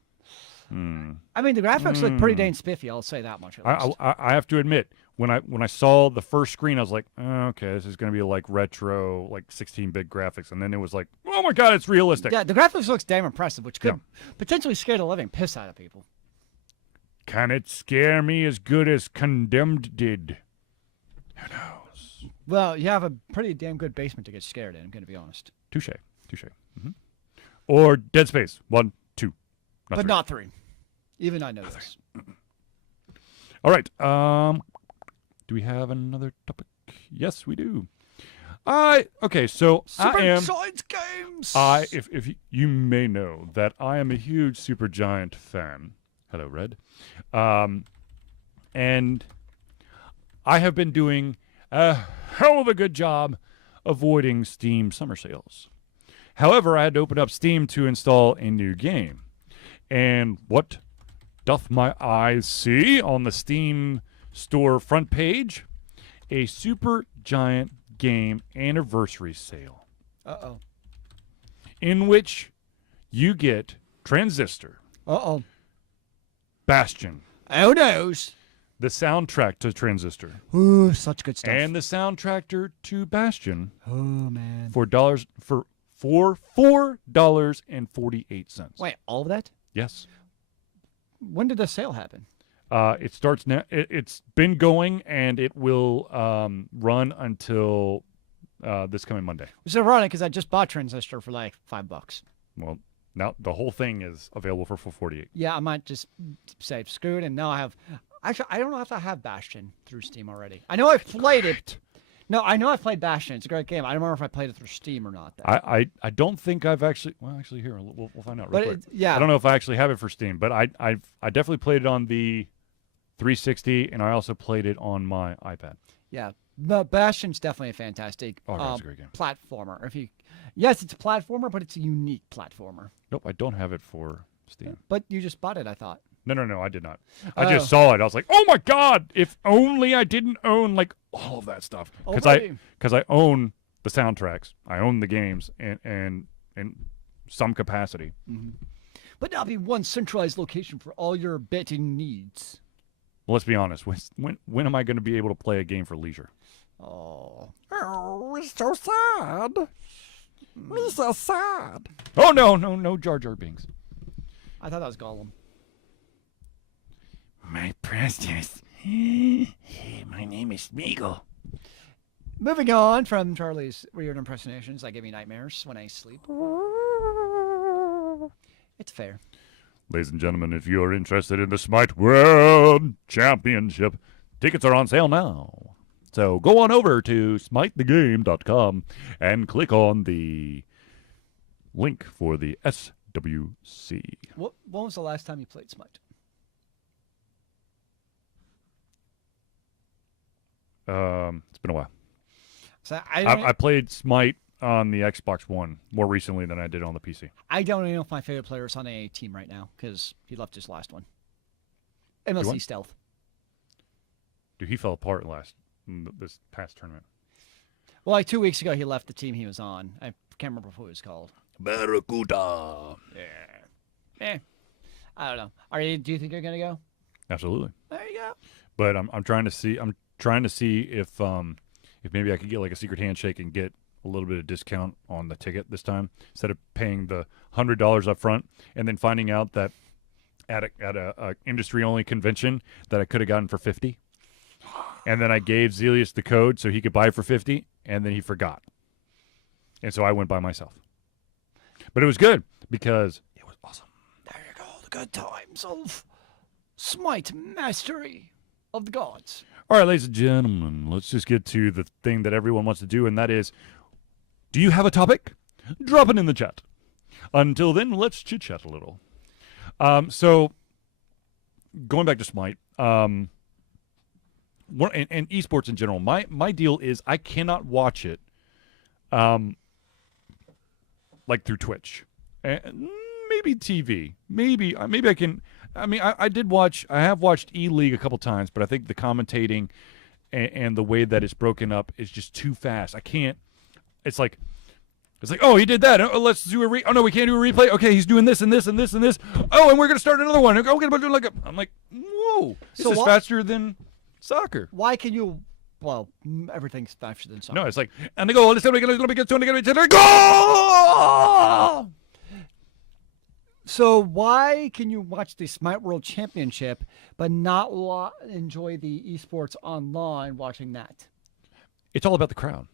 Hmm. I mean, the graphics look pretty dang spiffy. I'll say that much. At least. I have to admit, when I saw the first screen, I was like, oh, okay, this is going to be like retro, like 16-bit graphics, and then it was like, oh my god, it's realistic. Yeah, the graphics looks damn impressive, which could potentially scare the living piss out of people. Can it scare me as good as Condemned did? Who knows? Well, you have a pretty damn good basement to get scared in. I'm going to be honest, Touche. Mm-hmm. Or Dead Space 1, 2, but three. not 3. Even I know this. All right. Do we have another topic? Yes, we do. Okay, so Super Science Games. if you may know that I am a huge Supergiant fan. Hello, Red. And I have been doing a hell of a good job avoiding Steam summer sales. However, I had to open up Steam to install a new game. And what doth my eyes see on the Steam store front page? A Supergiant Game anniversary sale. Uh-oh. In which you get Transistor, Uh-oh. Bastion, Oh, noes. the soundtrack to Transistor, Ooh, such good stuff. and the soundtrack to Bastion oh, man. for $4.48. Wait, all of that? Yes. When did the sale happen? It starts now. It's been going, and it will run until this coming Monday. It's ironic because I just bought Transistor for like $5. Well, now the whole thing is available for $4.48. Yeah, I might just say screw it, and now I have. Actually, I don't know if I have Bastion through Steam already. I know I've played it. No, I know I've played Bastion. It's a great game. I don't remember if I played it through Steam or not. Though. I don't think I've actually. Well, actually, here we'll find out real But quick. yeah, I don't know if I actually have it for Steam, but I definitely played it on the 360, and I also played it on my iPad. Yeah, but Bastion's definitely a fantastic It's a great game. platformer. Yes, it's a platformer, but it's a unique platformer. Nope, I don't have it for Steam. But you just bought it, I thought. No, I did not. I just saw it. I was like, oh my god! If only I didn't own like all of that stuff, because I own the soundtracks, I own the games, and in some capacity. Mm-hmm. But now be one centralized location for all your betting needs. Well, let's be honest. When am I going to be able to play a game for leisure? Oh, it's so sad. It's so sad. Oh no, Jar Jar Binks. I thought that was Gollum. My precious. My name is Smeagol. Moving on from Charlie's weird impersonations that give me nightmares when I sleep. It's fair. Ladies and gentlemen, if you're interested in the Smite World Championship, tickets are on sale now. So go on over to smitethegame.com and click on the link for the SWC. When was the last time you played Smite? It's been a while. So I played Smite on the Xbox One more recently than I did on the PC. I don't even know if my favorite player is on a team right now because he left his last one. Unless he's stealth. Dude, he fell apart this past tournament. Well, like 2 weeks ago, he left the team he was on. I can't remember who it was called. Barracuda. I don't know. Do you think you're gonna go? Absolutely. There you go. But I'm trying to see. I'm trying to see if maybe I could get like a secret handshake and get a little bit of discount on the ticket this time instead of paying the $100 up front and then finding out that at a industry only convention that I could have gotten for $50, and then I gave Zealeus the code so he could buy for $50, and then he forgot, and so I went by myself. But it was good because it was awesome. There you go. The good times of Smite Mastery of the Gods. All right, ladies and gentlemen, let's just get to the thing that everyone wants to do, and that is, do you have a topic? Drop it in the chat. Until then, let's chit-chat a little. So, going back to Smite, and esports in general, my deal is I cannot watch it like through Twitch. Maybe TV. Maybe I can... I mean, I have watched E-League a couple times, but I think the commentating and the way that it's broken up is just too fast. I can't. It's like, oh, he did that. Oh, let's do oh no, we can't do a replay. Okay, he's doing this and this and this and this. Oh, and we're gonna start another one. Okay, I'm like, whoa, this is faster than soccer. Why can you? Well, everything's faster than soccer. No, it's like, and they go, listen, go. So why can you watch the Smite World Championship but not enjoy the esports online watching that? It's all about the crowd.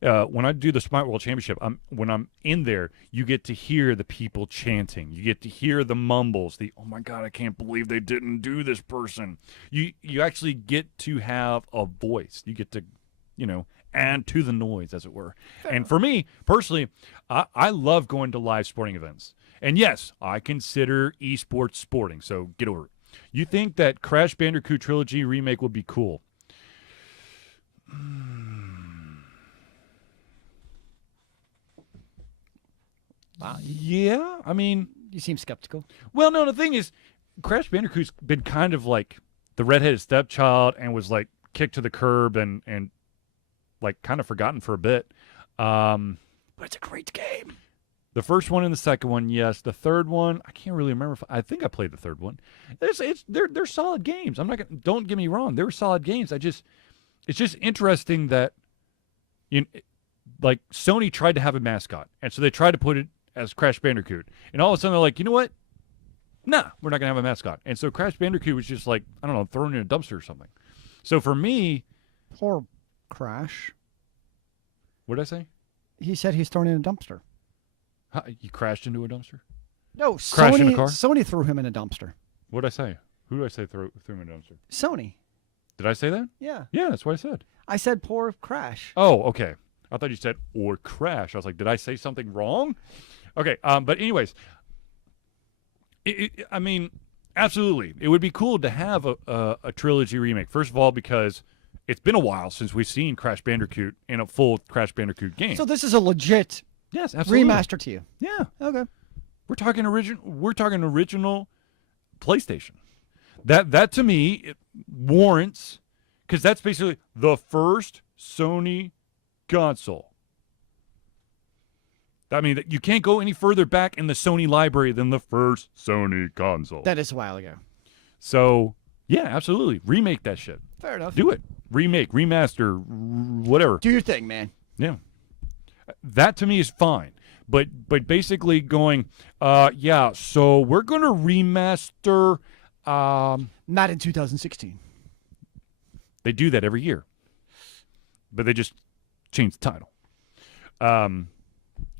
When I do the Smite World Championship, when I'm in there, you get to hear the people chanting. You get to hear the mumbles. The oh my god, I can't believe they didn't do this person. You actually get to have a voice. You get to, add to the noise, as it were. And for me personally, I love going to live sporting events. And yes, I consider esports sporting. So get over it. You think that Crash Bandicoot Trilogy remake would be cool? Yeah, I mean, You seem skeptical. well, no, the thing is, Crash Bandicoot's been kind of like the redheaded stepchild and was like kicked to the curb and like kind of forgotten for a bit. But it's a great game. The first one and the second one, yes. The third one, I can't really remember. I think I played the third one. They're solid games. I'm not gonna. Don't get me wrong. They're solid games. It's just interesting that, like Sony tried to have a mascot, and so they tried to put it as Crash Bandicoot, and all of a sudden they're like, you know what? Nah, we're not gonna have a mascot, and so Crash Bandicoot was just like, I don't know, thrown in a dumpster or something. So for me, Poor Crash. what did I say? He said he's thrown in a dumpster. Huh, you crashed into a dumpster? No, Crashed in a Sony. car? Sony threw him in a dumpster. What did I say? Who did I say threw him in a dumpster? Sony. Did I say that? Yeah. Yeah, that's what I said. I said poor Crash. Oh, okay. I thought you said or crash. I was like, did I say something wrong? Okay. But anyways, I mean, absolutely, it would be cool to have a trilogy remake. First of all, because it's been a while since we've seen Crash Bandicoot in a full Crash Bandicoot game. So this is a legit yes, absolutely. remaster to you. Yeah. Okay. We're talking original PlayStation. That to me it warrants, because that's basically the first Sony console. I mean, you can't go any further back in the Sony library than the first Sony console. That is a while ago. So yeah, absolutely, remake that shit. Fair enough. Do it. Remake, remaster, whatever. Do your thing, man. Yeah. That to me is fine. But basically going, yeah, so we're going to remaster. Not in 2016. They do that every year. But they just change the title.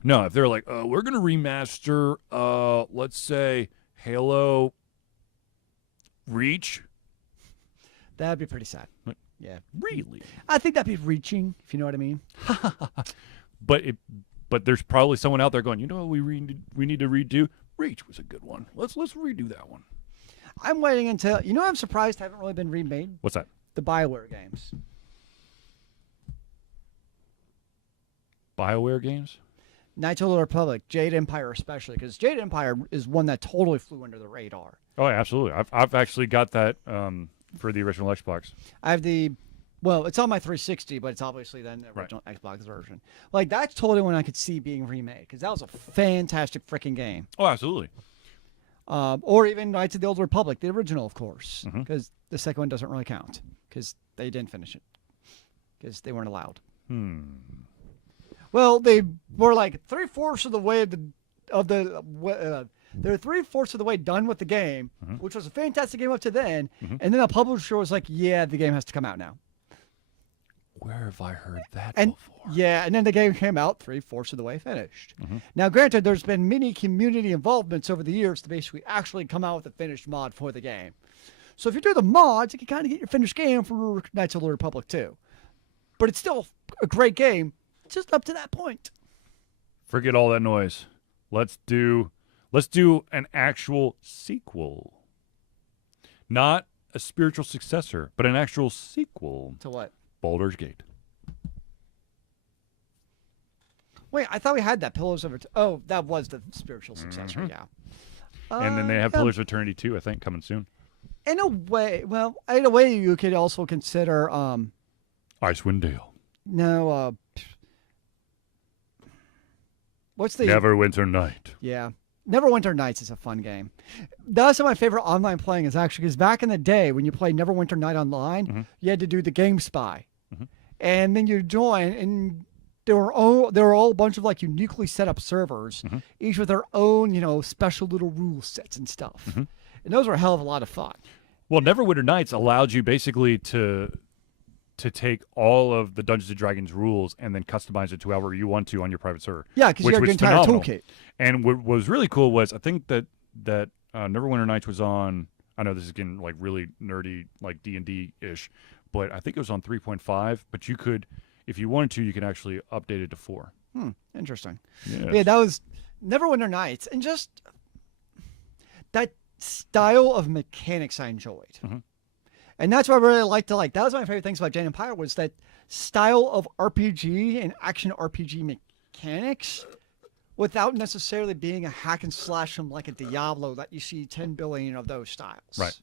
No, if they're like, we're going to remaster, let's say, Halo Reach. That'd be pretty sad. What? Yeah. Really? I think that'd be reaching, if you know what I mean. But there's probably someone out there going, you know what we need to redo? Reach was a good one. Let's redo that one. I'm waiting until, I'm surprised haven't really been remade. What's that? The BioWare games. BioWare games? Knights of the Republic, Jade Empire especially, because Jade Empire is one that totally flew under the radar. Oh, yeah, absolutely. I've actually got that for the original Xbox. I have it's on my 360, but it's obviously then the original Xbox version. Like, that's totally one I could see being remade, because that was a fantastic freaking game. Oh, absolutely. Or even Knights of the Old Republic, the original, of course, Mm-hmm. because the second one doesn't really count, because they didn't finish it, because they weren't allowed. Well, they were like 3/4 of the way they're 3/4 of the way done with the game, which was a fantastic game up to then. And then a publisher was like, "Yeah, the game has to come out now." Where have I heard that And before? yeah, and then the game came out 3/4 of the way finished. Now, granted, there's been many community involvements over the years to basically actually come out with a finished mod for the game. So if you do the mods, you can kind of get your finished game for Knights of the Republic too. But it's still a great game. Just up to that point. Forget all that noise. Let's do an actual sequel. Not a spiritual successor, but an actual sequel. To what? Baldur's Gate. Wait, I thought we had that. Pillars of Oh, that was the spiritual successor, yeah. And then they have yeah. Pillars of Eternity 2, I think, coming soon. In a way, you could also consider, Icewind Dale. What's the... Neverwinter Night. Yeah. Neverwinter Nights is a fun game. That's my favorite online playing is actually because back in the day when you played Neverwinter Night online, you had to do the Game Spy. And then you join, and there were all a bunch of like uniquely set up servers, each with their own, special little rule sets and stuff. And those were a hell of a lot of fun. Well, Neverwinter Nights allowed you basically to to take all of the Dungeons and Dragons rules and then customize it to however you want to on your private server. Yeah, because you which have your was entire phenomenal. toolkit. And what was really cool was I think that Neverwinter Nights was on. I know this is getting like really nerdy, like D&D ish, but I think it was on 3.5. But you could, if you wanted to, you could actually update it to 4. Interesting. Yes. Yeah, that was Neverwinter Nights, and just that style of mechanics I enjoyed. Mhm. And that's what I really liked to like. That was my favorite things about Jade Empire was that style of RPG and action RPG mechanics without necessarily being a hack and slash from like a Diablo that you see 10 billion of those styles. Right.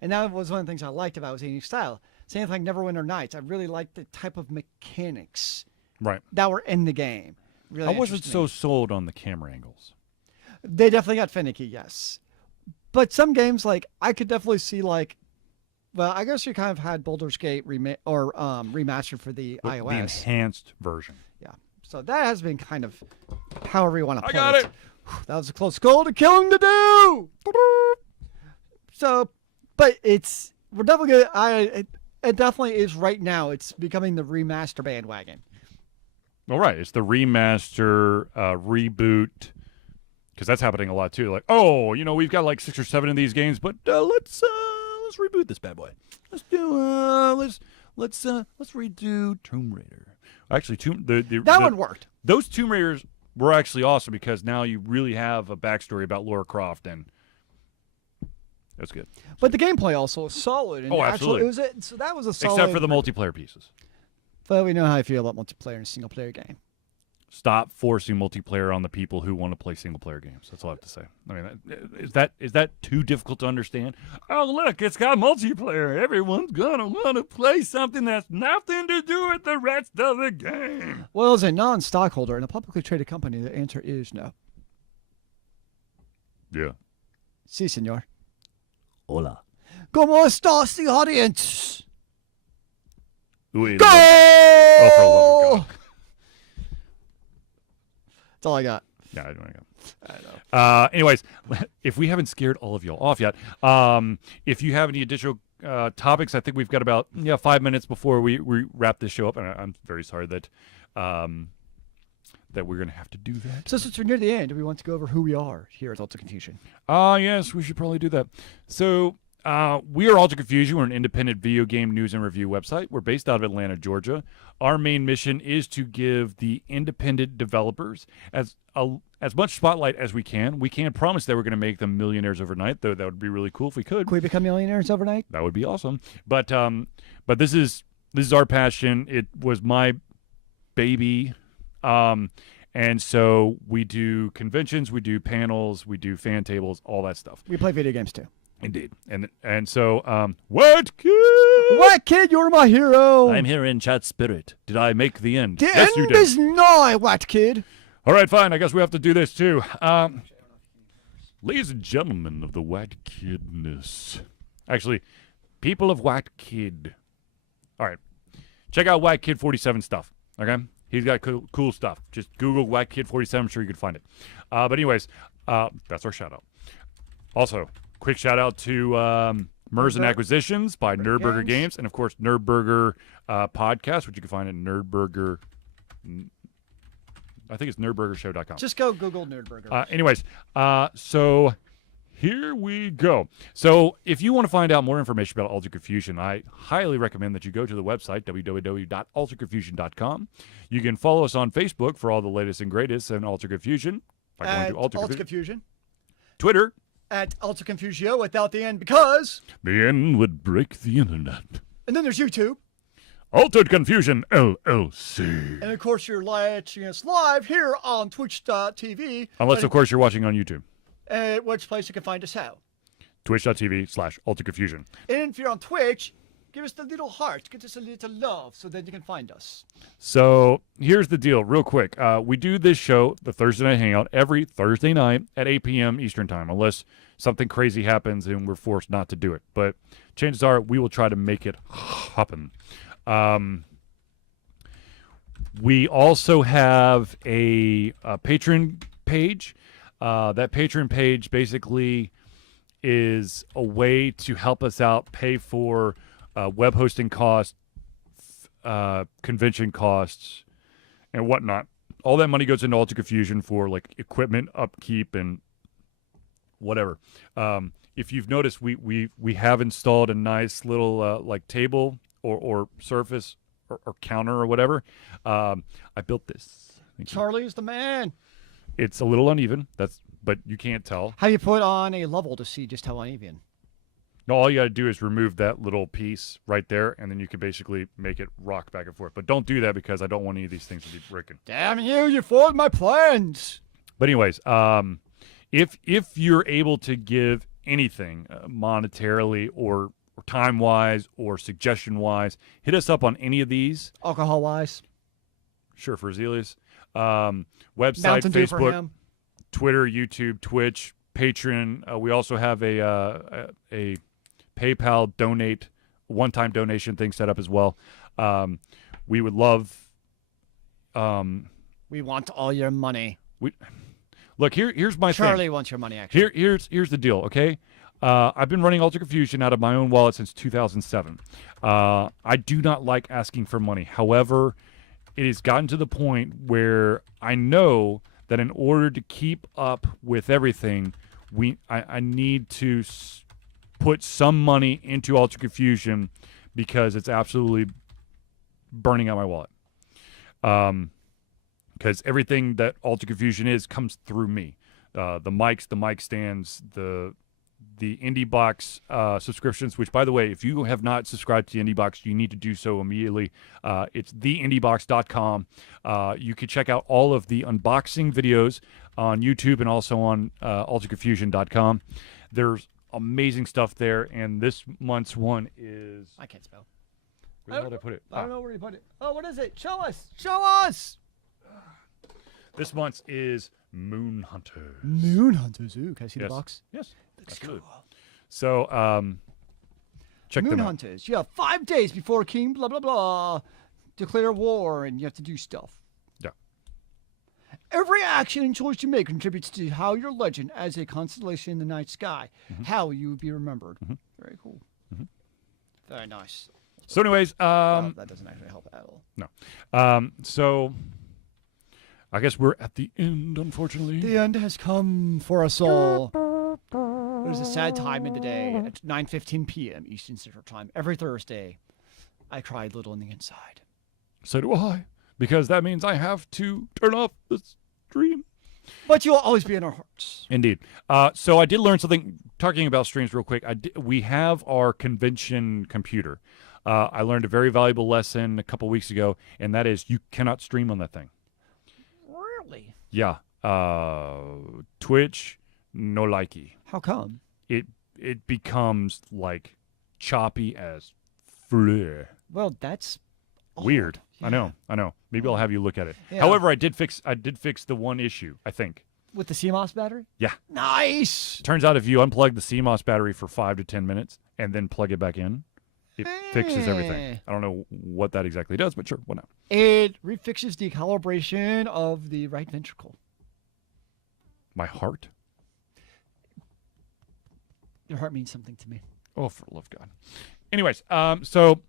And that was one of the things I liked about it was a unique style. Same thing like Neverwinter Nights. I really liked the type of mechanics Right. that were in the game. Really I wasn't interested so me. sold on the camera angles. They definitely got finicky, yes. But some games, like, I could definitely see, like, well, I guess you kind of had Baldur's Gate remastered for the The iOS. enhanced version. Yeah. So that has been kind of however you want to put it. got it. That was a close call to killing to do. So, but we're definitely good. It definitely is right now. It's becoming the remaster bandwagon. All right, it's the remaster, reboot, because that's happening a lot too. Like, oh, we've got like 6 or 7 of these games, but let's reboot this bad boy. Let's redo Tomb Raider. Actually, That one worked. Those Tomb Raiders were actually awesome because now you really have a backstory about Lara Croft, and that's good. But the gameplay also was solid. And Oh, actually, absolutely. so that was a solid. Except for the multiplayer pieces. But we know how I feel about multiplayer in a single player game. Stop forcing multiplayer on the people who want to play single player games. That's all I have to say. I mean, is that too difficult to understand? Oh, look, it's got multiplayer. Everyone's gonna want to play something that's nothing to do with the rest of the game. Well, as a non-stockholder in a publicly traded company, the answer is no. Yeah. Sí, señor. Hola. ¿Cómo estás, the audience? Go! Go! Oh, for the love of God. That's all I got. Yeah, I don't know. I know. Anyways, if we haven't scared all of y'all off yet, if you have any additional topics, I think we've got about 5 minutes before we wrap this show up, and I'm very sorry that that we're going to have to do that. So since we're near the end, do we want to go over who we are here at Ultra Confusion? Yes, we should probably do that. So we are Ultra Confusion. We're an independent video game news and review website. We're based out of Atlanta, Georgia. Our main mission is to give the independent developers as much spotlight as we can. We can't promise that we're going to make them millionaires overnight, though that would be really cool if we could. Can we become millionaires overnight? That would be awesome. But this is our passion. It was my baby. And so we do conventions, we do panels, we do fan tables, all that stuff. We play video games too. Indeed. And so what kid? What kid? You're my hero. I'm here in chat spirit. Did I make the end? The Yes, you end did. is nigh, what kid? All right, fine. I guess we have to do this too. Ladies and gentlemen of the White Kidness. Actually, people of White Kid. All right. Check out White Kid 47 stuff. Okay? He's got cool stuff. Just Google White Kid 47. I'm sure you can find it. But anyways, that's our shout out. Also, quick shout out to Merz and Acquisitions by Nerdburger Games. And of course, Nerdburger Podcast, which you can find at Nerdburger. I think it's nerdburgershow.com. Just go Google Nerdburger. Anyways, so here we go. So if you want to find out more information about Ultra Confusion, I highly recommend that you go to the website, www.ultraconfusion.com. You can follow us on Facebook for all the latest and greatest in Ultra Confusion. By going At to Ultra Ultra Confusion. Twitter. At Ultra Confusio without the end because. The end would break the internet. And then there's YouTube. Altered Confusion, LLC. And of course, you're watching us live here on Twitch.tv. Unless, of course, you're watching on YouTube. Which place you can find us how? Twitch.tv/Ultra Confusion. And if you're on Twitch, give us the little heart. Give us a little love so that you can find us. So here's the deal, real quick. We do this show, the Thursday Night Hangout, every Thursday night at 8 p.m. Eastern Time, unless something crazy happens and we're forced not to do it. But chances are we will try to make it happen. We also have a Patreon page. That Patreon page basically is a way to help us out, pay for web hosting costs convention costs and whatnot. All that money goes into Alter Confusion for like equipment upkeep and whatever. If you've noticed, we have installed a nice little like table or surface or counter or whatever. I built this. Charlie's the man. It's a little uneven. But you can't tell. How you put on a level to see just how uneven? No, all you got to do is remove that little piece right there, and then you can basically make it rock back and forth. But don't do that because I don't want any of these things to be breaking. Damn you! You foiled my plans. But anyways, if you're able to give anything monetarily or time-wise or suggestion-wise, hit us up on any of these. Alcohol-wise. Sure, for Zealeus. Website, Mountain Dew for Facebook, him. Twitter, YouTube, Twitch, Patreon. We also have a PayPal donate, one-time donation thing set up as well. We would love. We want all your money. Look, here's my thing. Charlie wants your money, actually. Here's the deal, okay? I've been running Alter Confusion out of my own wallet since 2007. I do not like asking for money. However, it has gotten to the point where I know that in order to keep up with everything, I need to put some money into Alter Confusion because it's absolutely burning out my wallet. Because everything that Alter Confusion comes through me. The mics, the mic stands, the Indie Box subscriptions, which, by the way, if you have not subscribed to the Indie Box, you need to do so immediately. It's theindiebox.com. You can check out all of the unboxing videos on YouTube and also on alterconfusion.com. There's amazing stuff there, and this month's one is... I can't spell. Where did I put it? I don't know where you put it. Oh, what is it? Show us. Show us. This month's is Moon Hunters. Moon Hunters. Ooh, can I see the box? Yes. Looks Absolutely. cool. So, check Moon them out. Hunters. You have 5 days before King blah, blah, blah. Declare war, and you have to do stuff. Yeah. Every action and choice you make contributes to how your legend as a constellation in the night sky. How you would be remembered. Very cool. Very nice. So anyways, Well, that doesn't actually help at all. no. So I guess we're at the end, unfortunately. The end has come for us all. There's a sad time in the day at 9:15 p.m. Eastern Standard Time every Thursday. I cried little on the inside. So do I, because that means I have to turn off the stream. But you'll always be in our hearts. Indeed. So I did learn something, talking about streams real quick. We have our convention computer. I learned a very valuable lesson a couple weeks ago, and that is you cannot stream on that thing. Really? Yeah. Twitch, no likey. How come? It becomes like choppy as fleur. Well, that's Weird. Yeah. I know. Maybe I'll have you look at it. Yeah. However, I did fix the one issue, I think. With the CMOS battery? Yeah. Nice. Turns out if you unplug the CMOS battery for 5 to 10 minutes and then plug it back in, it fixes everything. I don't know what that exactly does, but sure, why not? It refixes the calibration of the right ventricle. My heart? Your heart means something to me. Oh, for the love of God. Anyways, so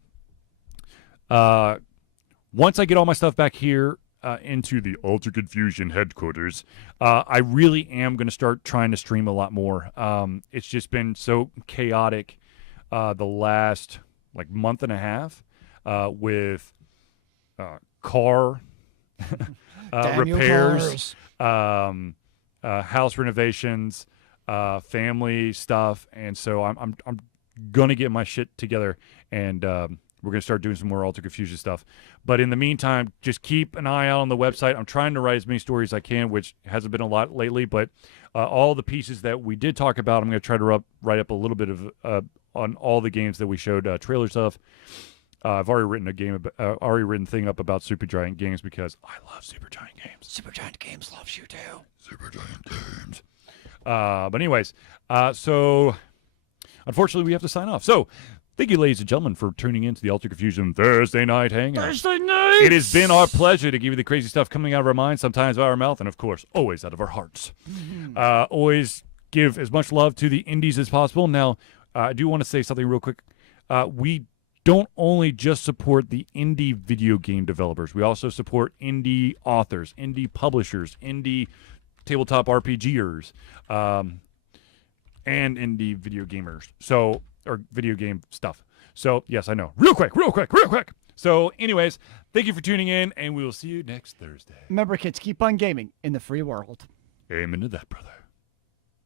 once I get all my stuff back here into the Alter Confusion headquarters, I really am going to start trying to stream a lot more. It's just been so chaotic the last like month and a half with car repairs, house renovations, family stuff, and so I'm gonna get my shit together, and we're gonna start doing some more Alter Confusion stuff. But in the meantime, just keep an eye out on the website. I'm trying to write as many stories as I can, which hasn't been a lot lately, but all the pieces that we did talk about, I'm gonna try to write up a little bit of on all the games that we showed trailers of. I've already written a thing up about Supergiant Games because I love Supergiant Games. Supergiant Games loves you too. Supergiant Games. But anyways, so unfortunately we have to sign off. So thank you, ladies and gentlemen, for tuning in to the Alter Confusion Thursday Night Hangout. Thursday night! It has been our pleasure to give you the crazy stuff coming out of our minds, sometimes out of our mouth, and of course, always out of our hearts. Always give as much love to the indies as possible. Now, I do want to say something real quick. We don't only just support the indie video game developers. We also support indie authors, indie publishers, indie tabletop RPGers, and indie video gamers. So, or video game stuff. So, yes, I know. Real quick. So, anyways, thank you for tuning in, and we will see you next Thursday. Remember, kids, keep on gaming in the free world. Amen to that, brother.